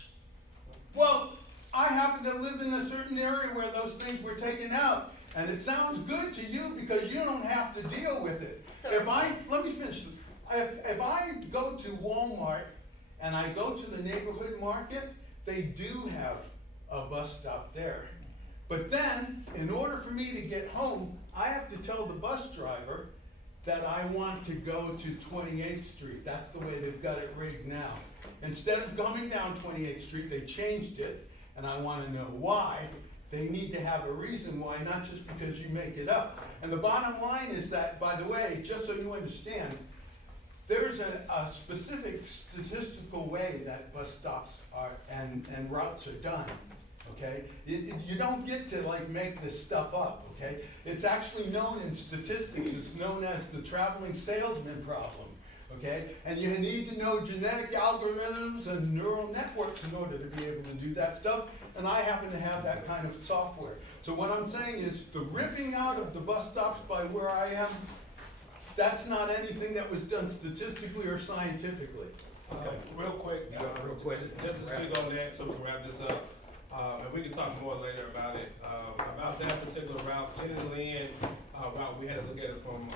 Well, I happen to live in a certain area where those things were taken out, and it sounds good to you because you don't have to deal with it. Let me finish. If I go to Walmart and I go to the neighborhood market, they do have a bus stop there. But then, in order for me to get home, I have to tell the bus driver that I want to go to 28th Street. That's the way they've got it rigged now. Instead of coming down 28th Street, they changed it, and I want to know why. They need to have a reason why, not just because you make it up. And the bottom line is that, by the way, just so you understand, there's a specific statistical way that bus stops are and routes are done. Okay, you don't get to make this stuff up. Okay, it's actually known in statistics. It's known as the traveling salesman problem. Okay, and you need to know genetic algorithms and neural networks in order to be able to do that stuff. And I happen to have that kind of software. So what I'm saying is the ripping out of the bus stops by where I am, that's not anything that was done statistically or scientifically. Okay. Real quick, Real quick. just to speak on that, so we can wrap this up. And we can talk more later about it. About that particular route, Jenny Lynn route, we had to look at it from